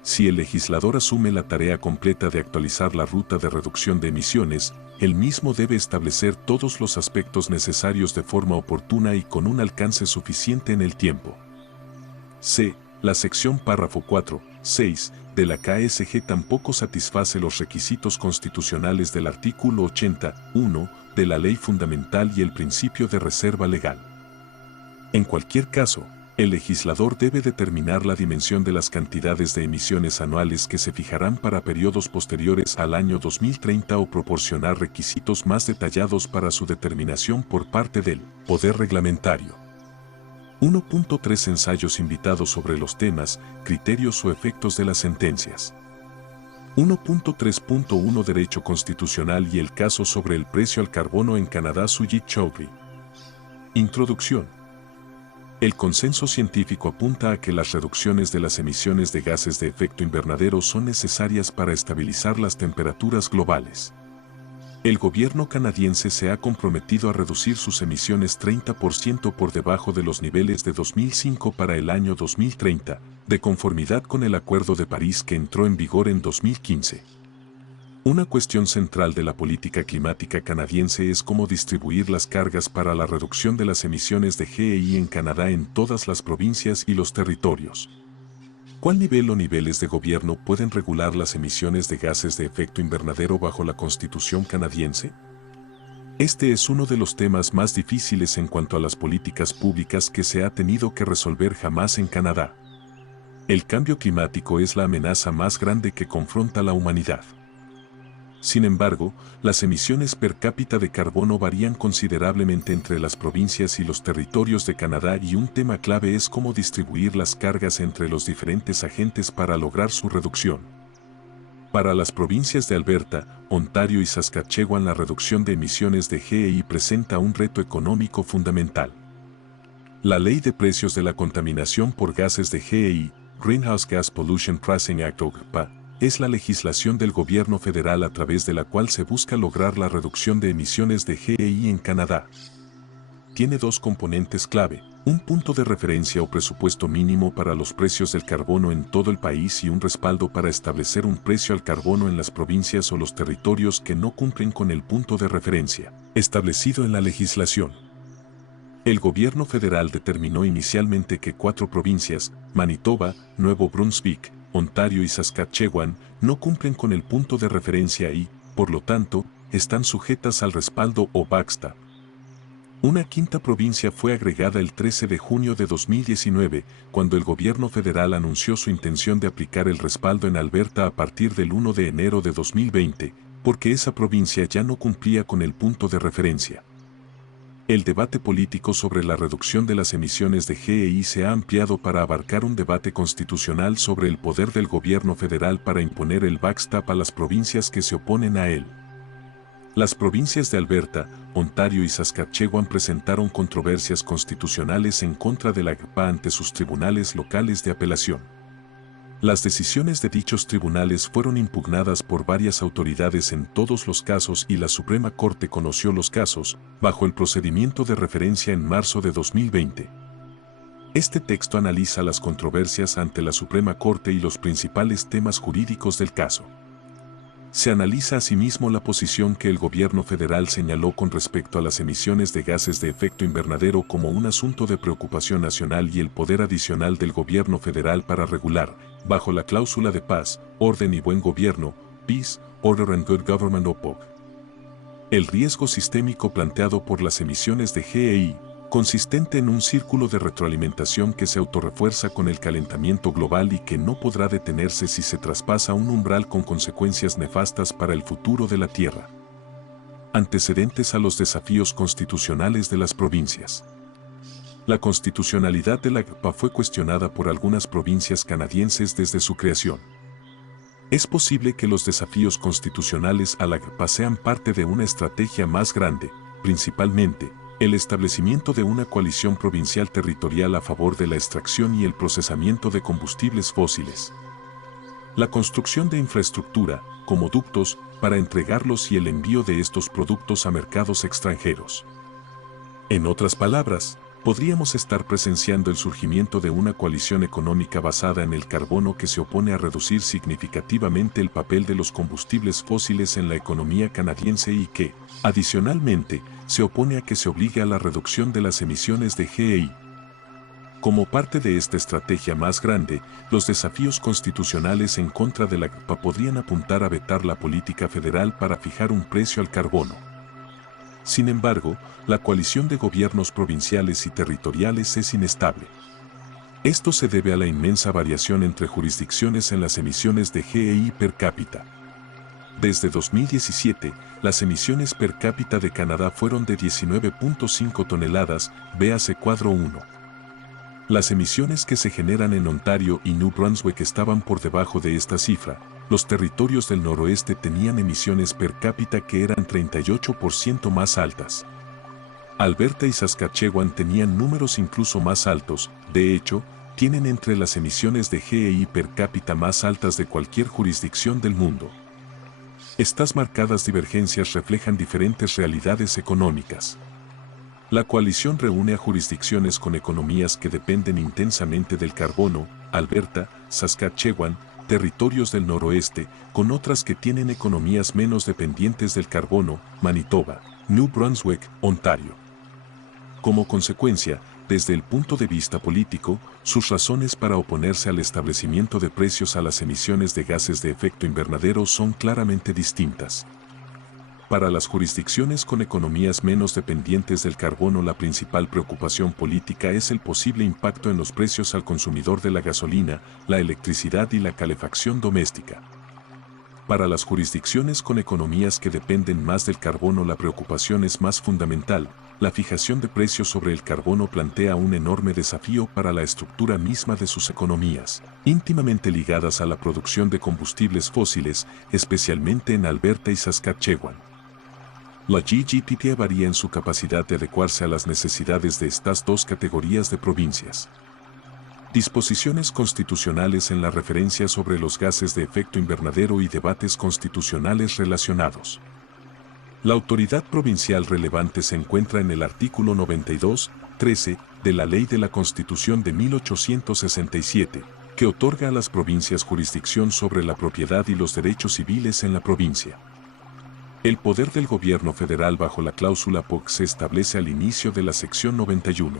Si el legislador asume la tarea completa de actualizar la ruta de reducción de emisiones, él mismo debe establecer todos los aspectos necesarios de forma oportuna y con un alcance suficiente en el tiempo. C. La sección párrafo 4, 6, de la KSG tampoco satisface los requisitos constitucionales del artículo 81 de la Ley Fundamental y el principio de reserva legal. En cualquier caso, el legislador debe determinar la dimensión de las cantidades de emisiones anuales que se fijarán para periodos posteriores al año 2030 o proporcionar requisitos más detallados para su determinación por parte del poder reglamentario. 1.3 Ensayos invitados sobre los temas, criterios o efectos de las sentencias. 1.3.1 Derecho constitucional y el caso sobre el precio al carbono en Canadá. Sujit Chowdhury. Introducción. El consenso científico apunta a que las reducciones de las emisiones de gases de efecto invernadero son necesarias para estabilizar las temperaturas globales. El gobierno canadiense se ha comprometido a reducir sus emisiones 30% por debajo de los niveles de 2005 para el año 2030, de conformidad con el Acuerdo de París que entró en vigor en 2015. Una cuestión central de la política climática canadiense es cómo distribuir las cargas para la reducción de las emisiones de GEI en Canadá en todas las provincias y los territorios. ¿Cuál nivel o niveles de gobierno pueden regular las emisiones de gases de efecto invernadero bajo la Constitución canadiense? Este es uno de los temas más difíciles en cuanto a las políticas públicas que se ha tenido que resolver jamás en Canadá. El cambio climático es la amenaza más grande que confronta la humanidad. Sin embargo, las emisiones per cápita de carbono varían considerablemente entre las provincias y los territorios de Canadá y un tema clave es cómo distribuir las cargas entre los diferentes agentes para lograr su reducción. Para las provincias de Alberta, Ontario y Saskatchewan la reducción de emisiones de GEI presenta un reto económico fundamental. La Ley de Precios de la Contaminación por Gases de GEI, Greenhouse Gas Pollution Pricing Act o GPA, es la legislación del gobierno federal a través de la cual se busca lograr la reducción de emisiones de GEI en Canadá. Tiene dos componentes clave, un punto de referencia o presupuesto mínimo para los precios del carbono en todo el país y un respaldo para establecer un precio al carbono en las provincias o los territorios que no cumplen con el punto de referencia establecido en la legislación. El gobierno federal determinó inicialmente que 4 provincias, Manitoba, Nuevo Brunswick, Ontario y Saskatchewan, no cumplen con el punto de referencia y, por lo tanto, están sujetas al respaldo o backstop. Una quinta provincia fue agregada el 13 de junio de 2019, cuando el gobierno federal anunció su intención de aplicar el respaldo en Alberta a partir del 1 de enero de 2020, porque esa provincia ya no cumplía con el punto de referencia. El debate político sobre la reducción de las emisiones de GEI se ha ampliado para abarcar un debate constitucional sobre el poder del gobierno federal para imponer el backstop a las provincias que se oponen a él. Las provincias de Alberta, Ontario y Saskatchewan presentaron controversias constitucionales en contra de la GPA ante sus tribunales locales de apelación. Las decisiones de dichos tribunales fueron impugnadas por varias autoridades en todos los casos y la Suprema Corte conoció los casos, bajo el procedimiento de referencia en marzo de 2020. Este texto analiza las controversias ante la Suprema Corte y los principales temas jurídicos del caso. Se analiza asimismo la posición que el gobierno federal señaló con respecto a las emisiones de gases de efecto invernadero como un asunto de preocupación nacional y el poder adicional del gobierno federal para regular, bajo la cláusula de paz, orden y buen gobierno, Peace, Order and Good Government o POG. El riesgo sistémico planteado por las emisiones de GEI, consistente en un círculo de retroalimentación que se autorrefuerza con el calentamiento global y que no podrá detenerse si se traspasa un umbral con consecuencias nefastas para el futuro de la Tierra. Antecedentes a los desafíos constitucionales de las provincias. La constitucionalidad de la GPA fue cuestionada por algunas provincias canadienses desde su creación. Es posible que los desafíos constitucionales a la GPA sean parte de una estrategia más grande, principalmente, el establecimiento de una coalición provincial territorial a favor de la extracción y el procesamiento de combustibles fósiles. La construcción de infraestructura, como ductos, para entregarlos y el envío de estos productos a mercados extranjeros. En otras palabras, podríamos estar presenciando el surgimiento de una coalición económica basada en el carbono que se opone a reducir significativamente el papel de los combustibles fósiles en la economía canadiense y que, adicionalmente, se opone a que se obligue a la reducción de las emisiones de GEI. Como parte de esta estrategia más grande, los desafíos constitucionales en contra de la GPA podrían apuntar a vetar la política federal para fijar un precio al carbono. Sin embargo, la coalición de gobiernos provinciales y territoriales es inestable. Esto se debe a la inmensa variación entre jurisdicciones en las emisiones de GEI per cápita. Desde 2017, las emisiones per cápita de Canadá fueron de 19.5 toneladas, véase cuadro 1. Las emisiones que se generan en Ontario y New Brunswick estaban por debajo de esta cifra. Los territorios del noroeste tenían emisiones per cápita que eran 38% más altas. Alberta y Saskatchewan tenían números incluso más altos, de hecho, tienen entre las emisiones de GEI per cápita más altas de cualquier jurisdicción del mundo. Estas marcadas divergencias reflejan diferentes realidades económicas. La coalición reúne a jurisdicciones con economías que dependen intensamente del carbono, Alberta, Saskatchewan, territorios del noroeste, con otras que tienen economías menos dependientes del carbono, Manitoba, New Brunswick, Ontario. Como consecuencia, desde el punto de vista político, sus razones para oponerse al establecimiento de precios a las emisiones de gases de efecto invernadero son claramente distintas. Para las jurisdicciones con economías menos dependientes del carbono, la principal preocupación política es el posible impacto en los precios al consumidor de la gasolina, la electricidad y la calefacción doméstica. Para las jurisdicciones con economías que dependen más del carbono, la preocupación es más fundamental. La fijación de precios sobre el carbono plantea un enorme desafío para la estructura misma de sus economías, íntimamente ligadas a la producción de combustibles fósiles, especialmente en Alberta y Saskatchewan. La GGPT varía en su capacidad de adecuarse a las necesidades de estas dos categorías de provincias. Disposiciones constitucionales en la referencia sobre los gases de efecto invernadero y debates constitucionales relacionados. La autoridad provincial relevante se encuentra en el artículo 92.13 de la Ley de la Constitución de 1867, que otorga a las provincias jurisdicción sobre la propiedad y los derechos civiles en la provincia. El poder del gobierno federal bajo la cláusula POC se establece al inicio de la sección 91.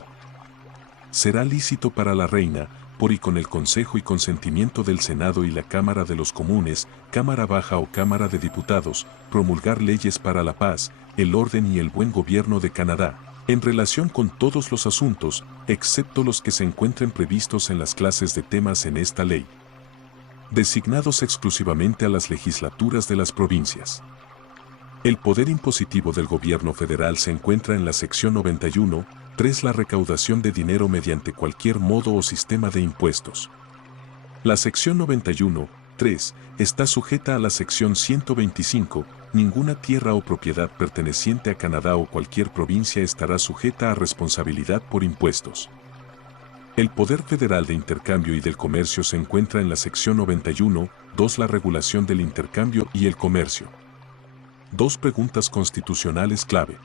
Será lícito para la reina, por y con el consejo y consentimiento del Senado y la Cámara de los Comunes, Cámara Baja o Cámara de Diputados, promulgar leyes para la paz, el orden y el buen gobierno de Canadá, en relación con todos los asuntos, excepto los que se encuentren previstos en las clases de temas en esta ley, designados exclusivamente a las legislaturas de las provincias. El poder impositivo del gobierno federal se encuentra en la sección 91.3, la recaudación de dinero mediante cualquier modo o sistema de impuestos. La sección 91.3 está sujeta a la sección 125, ninguna tierra o propiedad perteneciente a Canadá o cualquier provincia estará sujeta a responsabilidad por impuestos. El poder federal de intercambio y del comercio se encuentra en la sección 91.2, la regulación del intercambio y el comercio. Dos preguntas constitucionales clave.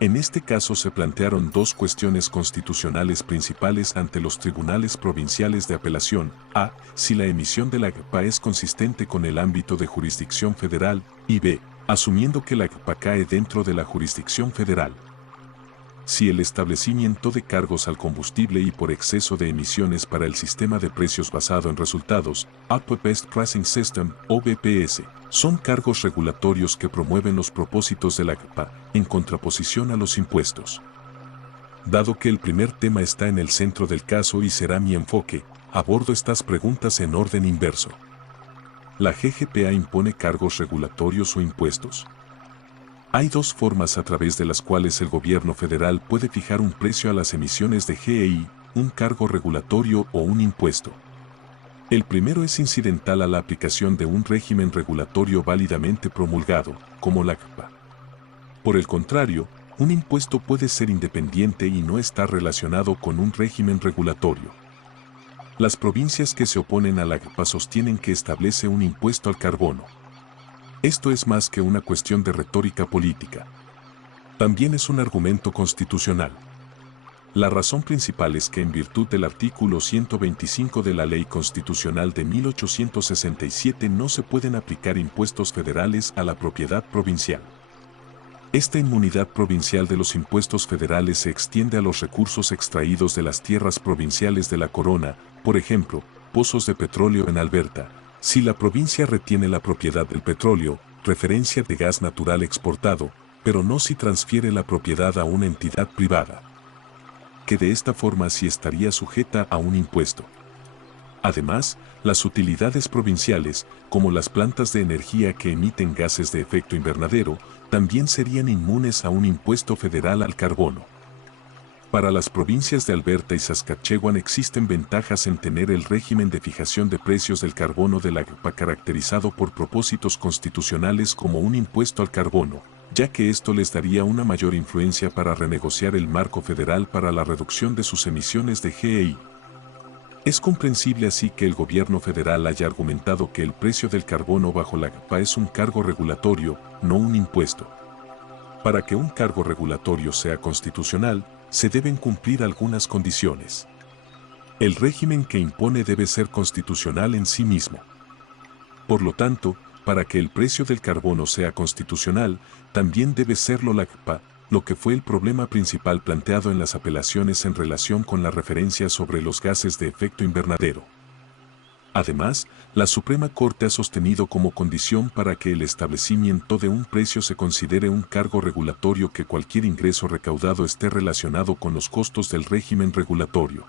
En este caso se plantearon dos cuestiones constitucionales principales ante los tribunales provinciales de apelación: a, si la emisión de la GPA es consistente con el ámbito de jurisdicción federal, y b, asumiendo que la GPA cae dentro de la jurisdicción federal, si el establecimiento de cargos al combustible y por exceso de emisiones para el sistema de precios basado en resultados, Output Based Pricing System, o BPS, son cargos regulatorios que promueven los propósitos de la GPA, en contraposición a los impuestos. Dado que el primer tema está en el centro del caso y será mi enfoque, abordo estas preguntas en orden inverso. ¿La GGPA impone cargos regulatorios o impuestos? Hay dos formas a través de las cuales el gobierno federal puede fijar un precio a las emisiones de GEI, un cargo regulatorio o un impuesto. El primero es incidental a la aplicación de un régimen regulatorio válidamente promulgado, como la CPA. Por el contrario, un impuesto puede ser independiente y no estar relacionado con un régimen regulatorio. Las provincias que se oponen a la CPA sostienen que establece un impuesto al carbono. Esto es más que una cuestión de retórica política. También es un argumento constitucional. La razón principal es que en virtud del artículo 125 de la Ley Constitucional de 1867 no se pueden aplicar impuestos federales a la propiedad provincial. Esta inmunidad provincial de los impuestos federales se extiende a los recursos extraídos de las tierras provinciales de la corona, por ejemplo, pozos de petróleo en Alberta. Si la provincia retiene la propiedad del petróleo, referencia de gas natural exportado, pero no si transfiere la propiedad a una entidad privada, que de esta forma sí estaría sujeta a un impuesto. Además, las utilidades provinciales, como las plantas de energía que emiten gases de efecto invernadero, también serían inmunes a un impuesto federal al carbono. Para las provincias de Alberta y Saskatchewan existen ventajas en tener el régimen de fijación de precios del carbono de la CPA caracterizado por propósitos constitucionales como un impuesto al carbono, ya que esto les daría una mayor influencia para renegociar el marco federal para la reducción de sus emisiones de GEI. Es comprensible así que el gobierno federal haya argumentado que el precio del carbono bajo la CPA es un cargo regulatorio, no un impuesto. Para que un cargo regulatorio sea constitucional, se deben cumplir algunas condiciones. El régimen que impone debe ser constitucional en sí mismo. Por lo tanto, para que el precio del carbono sea constitucional, también debe serlo la CPA, lo que fue el problema principal planteado en las apelaciones en relación con la referencia sobre los gases de efecto invernadero. Además, la Suprema Corte ha sostenido como condición para que el establecimiento de un precio se considere un cargo regulatorio que cualquier ingreso recaudado esté relacionado con los costos del régimen regulatorio.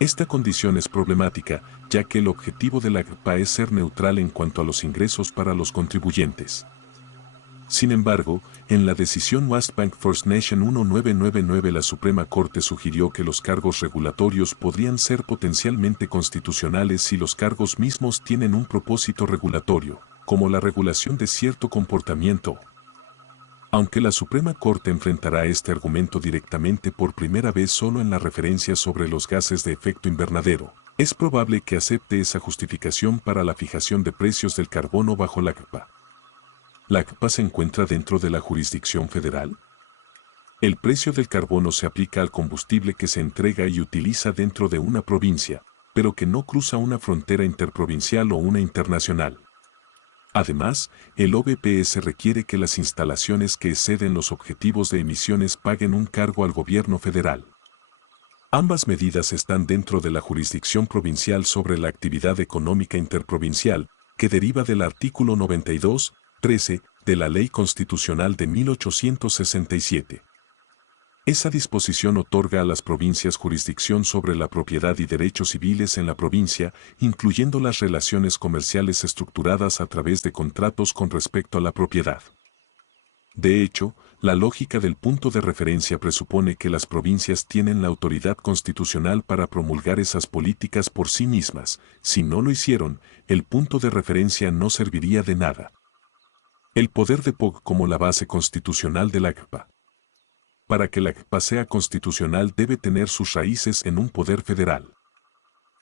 Esta condición es problemática, ya que el objetivo de la CPA es ser neutral en cuanto a los ingresos para los contribuyentes. Sin embargo, en la decisión West Bank First Nation 1999 la Suprema Corte sugirió que los cargos regulatorios podrían ser potencialmente constitucionales si los cargos mismos tienen un propósito regulatorio, como la regulación de cierto comportamiento. Aunque la Suprema Corte enfrentará este argumento directamente por primera vez solo en la referencia sobre los gases de efecto invernadero, es probable que acepte esa justificación para la fijación de precios del carbono bajo la CPA. ¿La CPA se encuentra dentro de la jurisdicción federal? El precio del carbono se aplica al combustible que se entrega y utiliza dentro de una provincia, pero que no cruza una frontera interprovincial o una internacional. Además, el OBPS requiere que las instalaciones que exceden los objetivos de emisiones paguen un cargo al gobierno federal. Ambas medidas están dentro de la jurisdicción provincial sobre la actividad económica interprovincial, que deriva del artículo 92.13 de la Ley Constitucional de 1867. Esa disposición otorga a las provincias jurisdicción sobre la propiedad y derechos civiles en la provincia, incluyendo las relaciones comerciales estructuradas a través de contratos con respecto a la propiedad. De hecho, la lógica del punto de referencia presupone que las provincias tienen la autoridad constitucional para promulgar esas políticas por sí mismas. Si no lo hicieron, el punto de referencia no serviría de nada. El poder de POC como la base constitucional de la CPA. Para que la CPA sea constitucional debe tener sus raíces en un poder federal.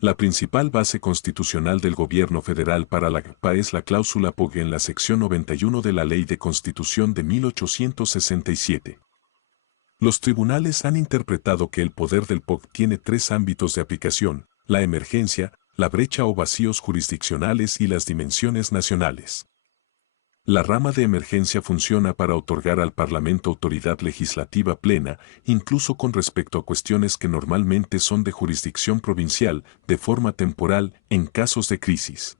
La principal base constitucional del gobierno federal para la CPA es la cláusula POC en la sección 91 de la Ley de Constitución de 1867. Los tribunales han interpretado que el poder del POC tiene tres ámbitos de aplicación: la emergencia, la brecha o vacíos jurisdiccionales y las dimensiones nacionales. La rama de emergencia funciona para otorgar al Parlamento autoridad legislativa plena, incluso con respecto a cuestiones que normalmente son de jurisdicción provincial, de forma temporal, en casos de crisis.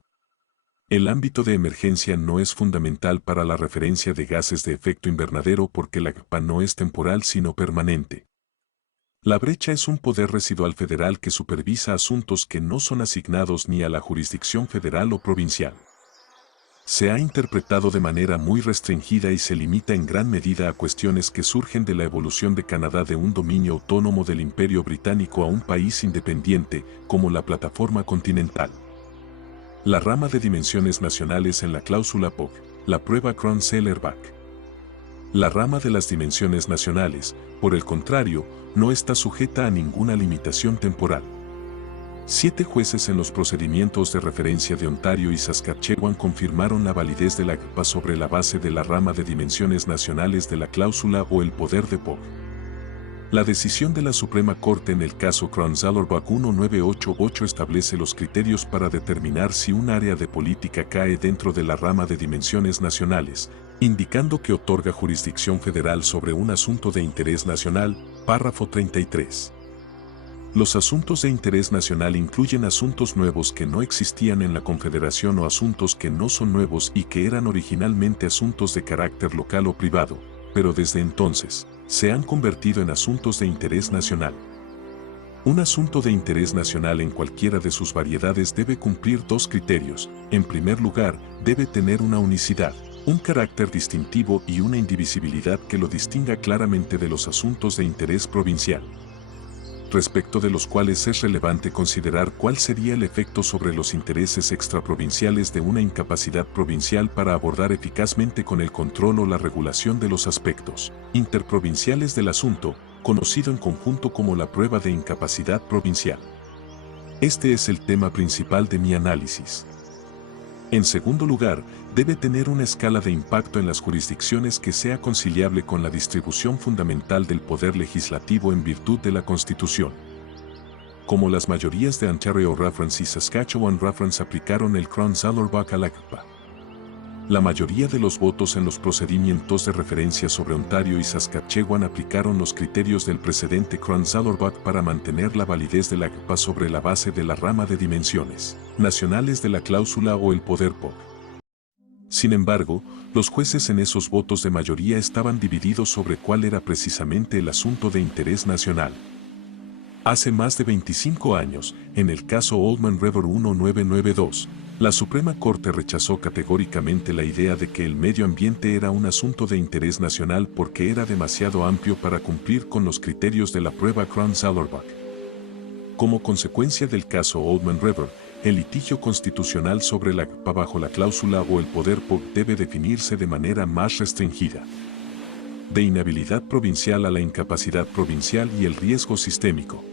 El ámbito de emergencia no es fundamental para la referencia de gases de efecto invernadero porque la CPA no es temporal sino permanente. La brecha es un poder residual federal que supervisa asuntos que no son asignados ni a la jurisdicción federal o provincial. Se ha interpretado de manera muy restringida y se limita en gran medida a cuestiones que surgen de la evolución de Canadá de un dominio autónomo del Imperio Británico a un país independiente, como la plataforma continental. La rama de dimensiones nacionales en la cláusula POC, la prueba Krohn-Zeller-Bach. La rama de las dimensiones nacionales, por el contrario, no está sujeta a ninguna limitación temporal. 7 jueces en los procedimientos de referencia de Ontario y Saskatchewan confirmaron la validez de la GPA sobre la base de la rama de dimensiones nacionales de la cláusula o el poder de POC. La decisión de la Suprema Corte en el caso Krohn-Zeller-Bach 1988 establece los criterios para determinar si un área de política cae dentro de la rama de dimensiones nacionales, indicando que otorga jurisdicción federal sobre un asunto de interés nacional, párrafo 33. Los asuntos de interés nacional incluyen asuntos nuevos que no existían en la Confederación o asuntos que no son nuevos y que eran originalmente asuntos de carácter local o privado, pero desde entonces, se han convertido en asuntos de interés nacional. Un asunto de interés nacional en cualquiera de sus variedades debe cumplir 2 criterios. En primer lugar, debe tener una unicidad, un carácter distintivo y una indivisibilidad que lo distinga claramente de los asuntos de interés provincial, respecto de los cuales es relevante considerar cuál sería el efecto sobre los intereses extraprovinciales de una incapacidad provincial para abordar eficazmente con el control o la regulación de los aspectos interprovinciales del asunto, conocido en conjunto como la prueba de incapacidad provincial. Este es el tema principal de mi análisis. En segundo lugar, debe tener una escala de impacto en las jurisdicciones que sea conciliable con la distribución fundamental del poder legislativo en virtud de la Constitución. Como las mayorías de Ontario Reference y Saskatchewan Reference aplicaron el Krohn-Zeller-Bach a la GPA. La mayoría de los votos en los procedimientos de referencia sobre Ontario y Saskatchewan aplicaron los criterios del precedente Krohn-Zeller-Bach para mantener la validez de la GPA sobre la base de la rama de dimensiones nacionales de la cláusula o el poder POC. Sin embargo, los jueces en esos votos de mayoría estaban divididos sobre cuál era precisamente el asunto de interés nacional. Hace más de 25 años, en el caso Oldman River 1992, la Suprema Corte rechazó categóricamente la idea de que el medio ambiente era un asunto de interés nacional porque era demasiado amplio para cumplir con los criterios de la prueba Krohn-Zeller-Bach. Como consecuencia del caso Oldman River, el litigio constitucional sobre la GPA bajo la cláusula o el poder POC debe definirse de manera más restringida. De inhabilidad provincial a la incapacidad provincial y el riesgo sistémico.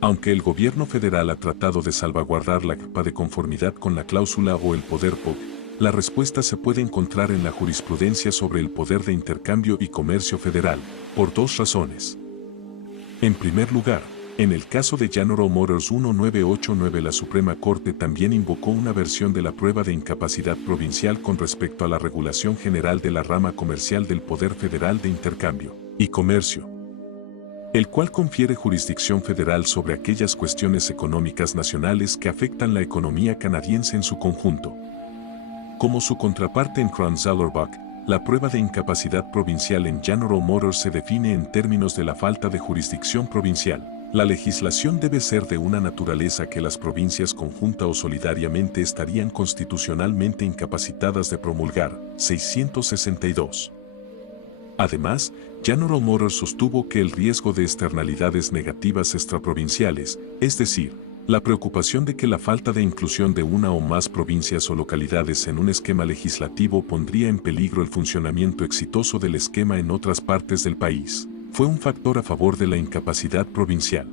Aunque el gobierno federal ha tratado de salvaguardar la GPA de conformidad con la cláusula o el poder POC, la respuesta se puede encontrar en la jurisprudencia sobre el poder de intercambio y comercio federal, por 2 razones. En primer lugar, en el caso de General Motors 1989 la Suprema Corte también invocó una versión de la prueba de incapacidad provincial con respecto a la regulación general de la rama comercial del Poder Federal de Intercambio y Comercio, el cual confiere jurisdicción federal sobre aquellas cuestiones económicas nacionales que afectan la economía canadiense en su conjunto. Como su contraparte en Krohn-Zeller-Bach, la prueba de incapacidad provincial en General Motors se define en términos de la falta de jurisdicción provincial. La legislación debe ser de una naturaleza que las provincias conjunta o solidariamente estarían constitucionalmente incapacitadas de promulgar. 662. Además, General Motors sostuvo que el riesgo de externalidades negativas extraprovinciales, es decir, la preocupación de que la falta de inclusión de una o más provincias o localidades en un esquema legislativo pondría en peligro el funcionamiento exitoso del esquema en otras partes del país, fue un factor a favor de la incapacidad provincial.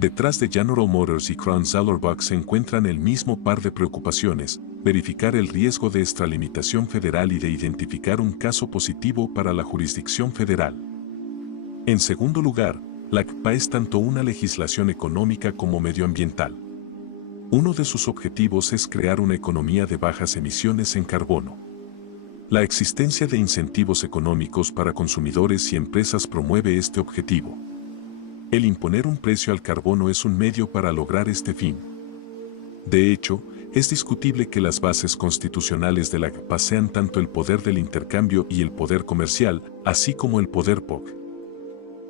Detrás de General Motors y Krohn-Zeller-Bach se encuentran el mismo par de preocupaciones: verificar el riesgo de extralimitación federal y de identificar un caso positivo para la jurisdicción federal. En segundo lugar, la GPA es tanto una legislación económica como medioambiental. Uno de sus objetivos es crear una economía de bajas emisiones en carbono. La existencia de incentivos económicos para consumidores y empresas promueve este objetivo. El imponer un precio al carbono es un medio para lograr este fin. De hecho, es discutible que las bases constitucionales de la GPA sean tanto el poder del intercambio y el poder comercial, así como el poder POC.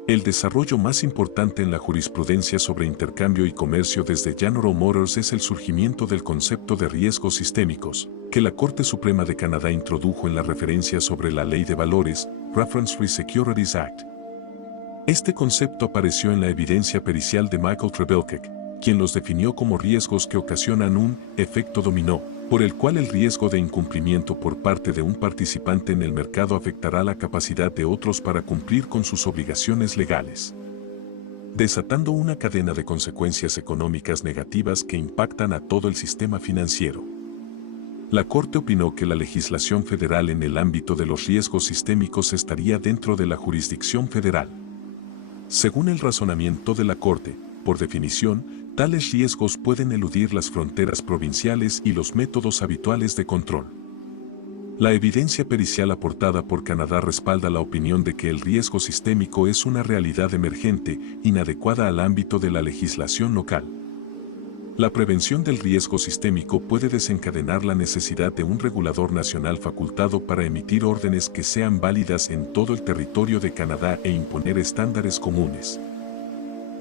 El desarrollo más importante en la jurisprudencia sobre intercambio y comercio desde General Motors es el surgimiento del concepto de riesgos sistémicos, que la Corte Suprema de Canadá introdujo en la referencia sobre la Ley de Valores, Reference Free Securities Act. Este concepto apareció en la evidencia pericial de Michael Trebelkek, quien los definió como riesgos que ocasionan un efecto dominó, por el cual el riesgo de incumplimiento por parte de un participante en el mercado afectará la capacidad de otros para cumplir con sus obligaciones legales, desatando una cadena de consecuencias económicas negativas que impactan a todo el sistema financiero. La Corte opinó que la legislación federal en el ámbito de los riesgos sistémicos estaría dentro de la jurisdicción federal. Según el razonamiento de la Corte, por definición, tales riesgos pueden eludir las fronteras provinciales y los métodos habituales de control. La evidencia pericial aportada por Canadá respalda la opinión de que el riesgo sistémico es una realidad emergente, inadecuada al ámbito de la legislación local. La prevención del riesgo sistémico puede desencadenar la necesidad de un regulador nacional facultado para emitir órdenes que sean válidas en todo el territorio de Canadá e imponer estándares comunes,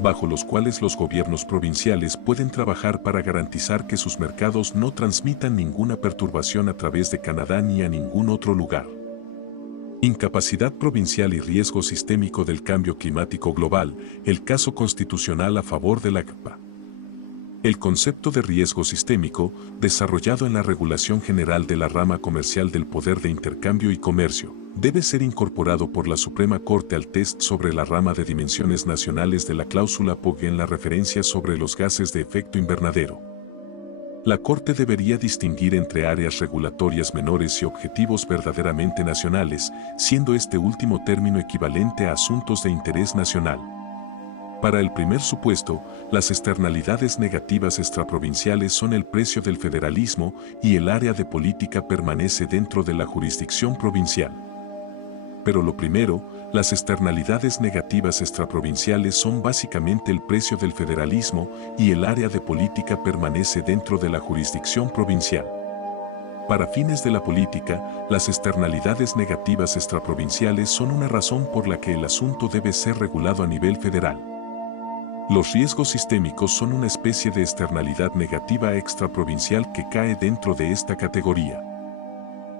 bajo los cuales los gobiernos provinciales pueden trabajar para garantizar que sus mercados no transmitan ninguna perturbación a través de Canadá ni a ningún otro lugar. Incapacidad provincial y riesgo sistémico del cambio climático global, el caso constitucional a favor de la CPA. El concepto de riesgo sistémico, desarrollado en la Regulación General de la Rama Comercial del Poder de Intercambio y Comercio, debe ser incorporado por la Suprema Corte al test sobre la rama de dimensiones nacionales de la cláusula POG en la referencia sobre los gases de efecto invernadero. La Corte debería distinguir entre áreas regulatorias menores y objetivos verdaderamente nacionales, siendo este último término equivalente a asuntos de interés nacional. Para el primer supuesto, las externalidades negativas extraprovinciales son el precio del federalismo y el área de política permanece dentro de la jurisdicción provincial. Pero lo primero, las externalidades negativas extraprovinciales son básicamente el precio del federalismo y el área de política permanece dentro de la jurisdicción provincial. Para fines de la política, las externalidades negativas extraprovinciales son una razón por la que el asunto debe ser regulado a nivel federal. Los riesgos sistémicos son una especie de externalidad negativa extraprovincial que cae dentro de esta categoría.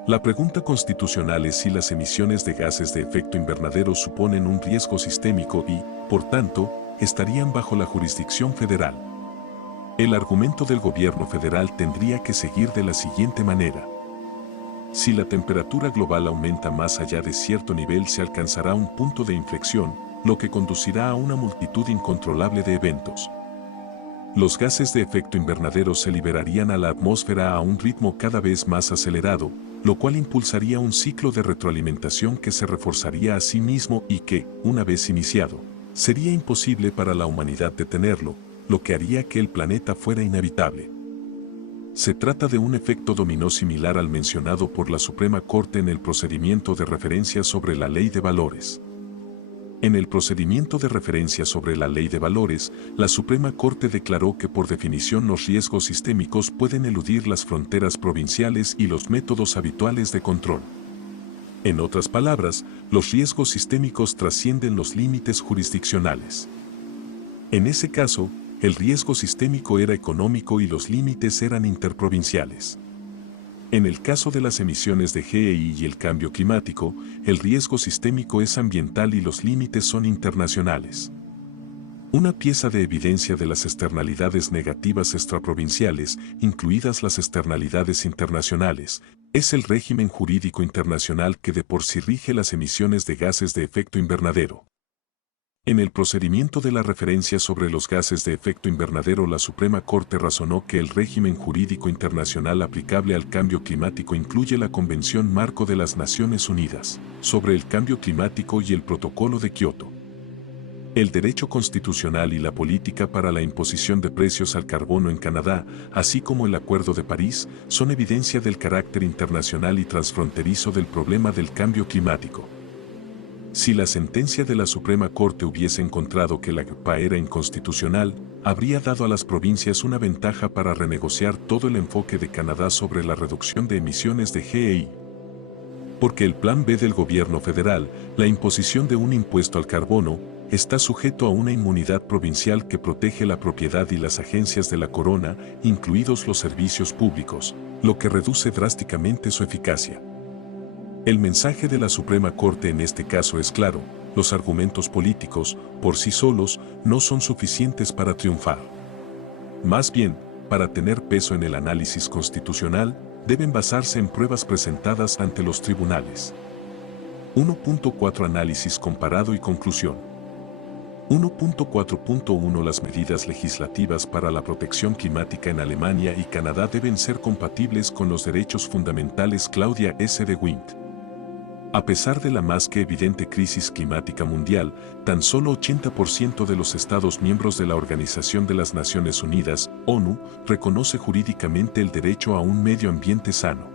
La pregunta constitucional es si las emisiones de gases de efecto invernadero suponen un riesgo sistémico y, por tanto, estarían bajo la jurisdicción federal. El argumento del gobierno federal tendría que seguir de la siguiente manera. Si la temperatura global aumenta más allá de cierto nivel, se alcanzará un punto de inflexión, lo que conducirá a una multitud incontrolable de eventos. Los gases de efecto invernadero se liberarían a la atmósfera a un ritmo cada vez más acelerado, lo cual impulsaría un ciclo de retroalimentación que se reforzaría a sí mismo y que, una vez iniciado, sería imposible para la humanidad detenerlo, lo que haría que el planeta fuera inhabitable. Se trata de un efecto dominó similar al mencionado por la Suprema Corte en el procedimiento de referencia sobre la Ley de Valores. En el procedimiento de referencia sobre la Ley de Valores, la Suprema Corte declaró que por definición los riesgos sistémicos pueden eludir las fronteras provinciales y los métodos habituales de control. En otras palabras, los riesgos sistémicos trascienden los límites jurisdiccionales. En ese caso, el riesgo sistémico era económico y los límites eran interprovinciales. En el caso de las emisiones de GEI y el cambio climático, el riesgo sistémico es ambiental y los límites son internacionales. Una pieza de evidencia de las externalidades negativas extraprovinciales, incluidas las externalidades internacionales, es el régimen jurídico internacional que de por sí rige las emisiones de gases de efecto invernadero. En el procedimiento de la referencia sobre los gases de efecto invernadero, la Suprema Corte razonó que el régimen jurídico internacional aplicable al cambio climático incluye la Convención Marco de las Naciones Unidas sobre el Cambio Climático y el Protocolo de Kioto. El derecho constitucional y la política para la imposición de precios al carbono en Canadá, así como el Acuerdo de París, son evidencia del carácter internacional y transfronterizo del problema del cambio climático. Si la sentencia de la Suprema Corte hubiese encontrado que la CPA era inconstitucional, habría dado a las provincias una ventaja para renegociar todo el enfoque de Canadá sobre la reducción de emisiones de GEI. Porque el Plan B del gobierno federal, la imposición de un impuesto al carbono, está sujeto a una inmunidad provincial que protege la propiedad y las agencias de la corona, incluidos los servicios públicos, lo que reduce drásticamente su eficacia. El mensaje de la Suprema Corte en este caso es claro: los argumentos políticos, por sí solos, no son suficientes para triunfar. Más bien, para tener peso en el análisis constitucional, deben basarse en pruebas presentadas ante los tribunales. 1.4 Análisis comparado y conclusión. 1.4.1 Las medidas legislativas para la protección climática en Alemania y Canadá deben ser compatibles con los derechos fundamentales. Claudia S. de Wind. A pesar de la más que evidente crisis climática mundial, tan solo 80% de los Estados miembros de la Organización de las Naciones Unidas, ONU, reconoce jurídicamente el derecho a un medio ambiente sano.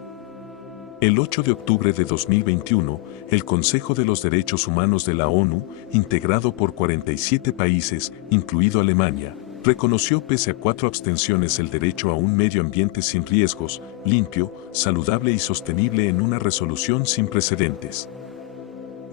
El 8 de octubre de 2021, el Consejo de los Derechos Humanos de la ONU, integrado por 47 países, incluido Alemania, reconoció pese a 4 abstenciones el derecho a un medio ambiente sin riesgos, limpio, saludable y sostenible en una resolución sin precedentes.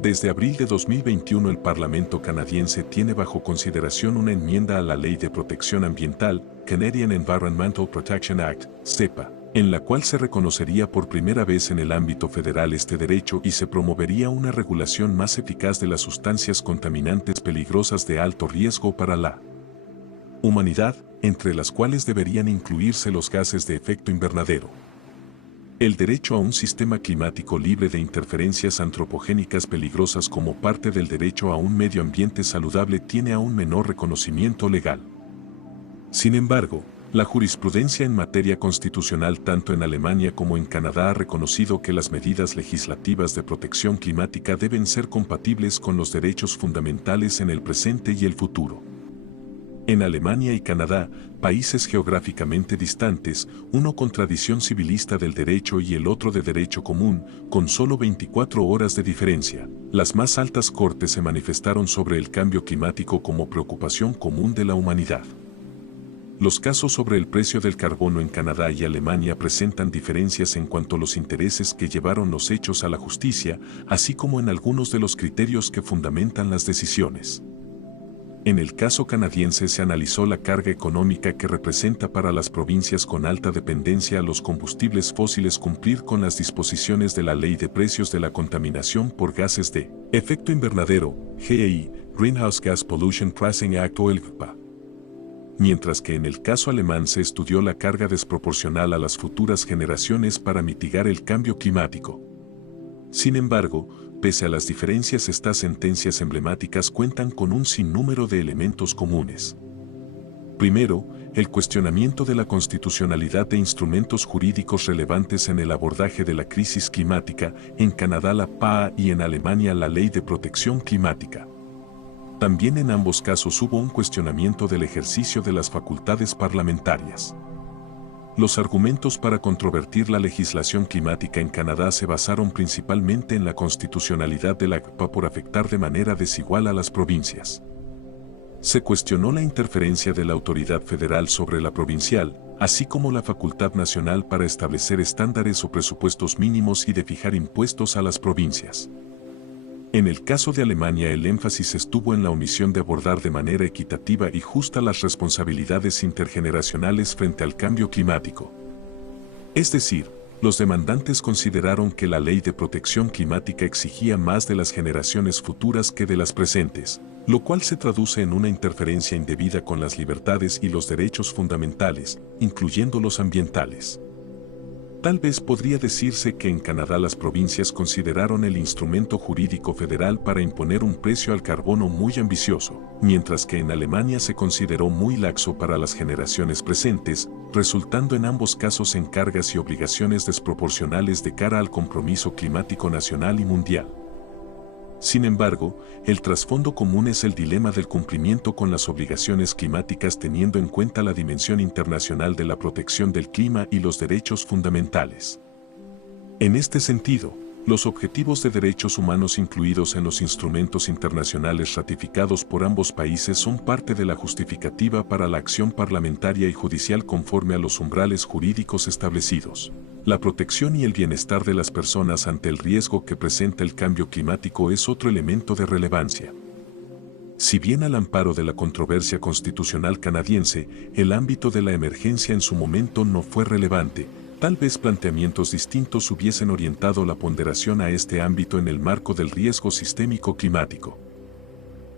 Desde abril de 2021 el Parlamento canadiense tiene bajo consideración una enmienda a la Ley de Protección Ambiental, Canadian Environmental Protection Act, CEPA, en la cual se reconocería por primera vez en el ámbito federal este derecho y se promovería una regulación más eficaz de las sustancias contaminantes peligrosas de alto riesgo para la humanidad, entre las cuales deberían incluirse los gases de efecto invernadero. El derecho a un sistema climático libre de interferencias antropogénicas peligrosas como parte del derecho a un medio ambiente saludable tiene aún menor reconocimiento legal. Sin embargo, la jurisprudencia en materia constitucional tanto en Alemania como en Canadá ha reconocido que las medidas legislativas de protección climática deben ser compatibles con los derechos fundamentales en el presente y el futuro. En Alemania y Canadá, países geográficamente distantes, uno con tradición civilista del derecho y el otro de derecho común, con solo 24 horas de diferencia, las más altas cortes se manifestaron sobre el cambio climático como preocupación común de la humanidad. Los casos sobre el precio del carbono en Canadá y Alemania presentan diferencias en cuanto a los intereses que llevaron los hechos a la justicia, así como en algunos de los criterios que fundamentan las decisiones. En el caso canadiense se analizó la carga económica que representa para las provincias con alta dependencia a los combustibles fósiles cumplir con las disposiciones de la Ley de Precios de la Contaminación por Gases de Efecto Invernadero, GEI, Greenhouse Gas Pollution Pricing Act o el GPA. Mientras que en el caso alemán se estudió la carga desproporcional a las futuras generaciones para mitigar el cambio climático. Sin embargo, pese a las diferencias, estas sentencias emblemáticas cuentan con un sinnúmero de elementos comunes. Primero, el cuestionamiento de la constitucionalidad de instrumentos jurídicos relevantes en el abordaje de la crisis climática, en Canadá la PAA y en Alemania la Ley de Protección Climática. También en ambos casos hubo un cuestionamiento del ejercicio de las facultades parlamentarias. Los argumentos para controvertir la legislación climática en Canadá se basaron principalmente en la constitucionalidad de la CPA por afectar de manera desigual a las provincias. Se cuestionó la interferencia de la autoridad federal sobre la provincial, así como la facultad nacional para establecer estándares o presupuestos mínimos y de fijar impuestos a las provincias. En el caso de Alemania el énfasis estuvo en la omisión de abordar de manera equitativa y justa las responsabilidades intergeneracionales frente al cambio climático. Es decir, los demandantes consideraron que la ley de protección climática exigía más de las generaciones futuras que de las presentes, lo cual se traduce en una interferencia indebida con las libertades y los derechos fundamentales, incluyendo los ambientales. Tal vez podría decirse que en Canadá las provincias consideraron el instrumento jurídico federal para imponer un precio al carbono muy ambicioso, mientras que en Alemania se consideró muy laxo para las generaciones presentes, resultando en ambos casos en cargas y obligaciones desproporcionales de cara al compromiso climático nacional y mundial. Sin embargo, el trasfondo común es el dilema del cumplimiento con las obligaciones climáticas teniendo en cuenta la dimensión internacional de la protección del clima y los derechos fundamentales. En este sentido, los objetivos de derechos humanos incluidos en los instrumentos internacionales ratificados por ambos países son parte de la justificativa para la acción parlamentaria y judicial conforme a los umbrales jurídicos establecidos. La protección y el bienestar de las personas ante el riesgo que presenta el cambio climático es otro elemento de relevancia. Si bien al amparo de la controversia constitucional canadiense, el ámbito de la emergencia en su momento no fue relevante, tal vez planteamientos distintos hubiesen orientado la ponderación a este ámbito en el marco del riesgo sistémico climático.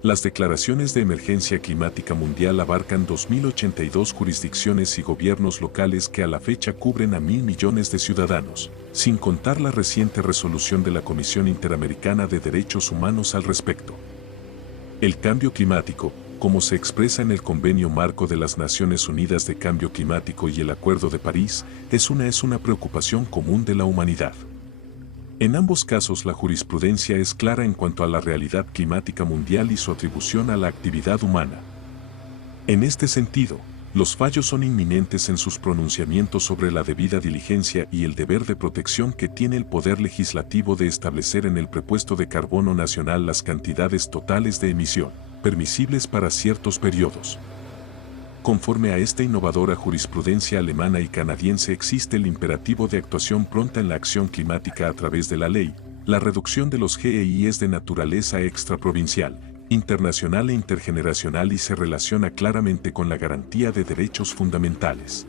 Las declaraciones de emergencia climática mundial abarcan 2.082 jurisdicciones y gobiernos locales que a la fecha cubren a 1.000 millones de ciudadanos, sin contar la reciente resolución de la Comisión Interamericana de Derechos Humanos al respecto. El cambio climático, como se expresa en el Convenio Marco de las Naciones Unidas de Cambio Climático y el Acuerdo de París, es una preocupación común de la humanidad. En ambos casos la jurisprudencia es clara en cuanto a la realidad climática mundial y su atribución a la actividad humana. En este sentido, los fallos son inminentes en sus pronunciamientos sobre la debida diligencia y el deber de protección que tiene el Poder Legislativo de establecer en el prepuesto de carbono nacional las cantidades totales de emisión, permisibles para ciertos periodos. Conforme a esta innovadora jurisprudencia alemana y canadiense existe el imperativo de actuación pronta en la acción climática a través de la ley. La reducción de los GEI es de naturaleza extraprovincial, internacional e intergeneracional y se relaciona claramente con la garantía de derechos fundamentales.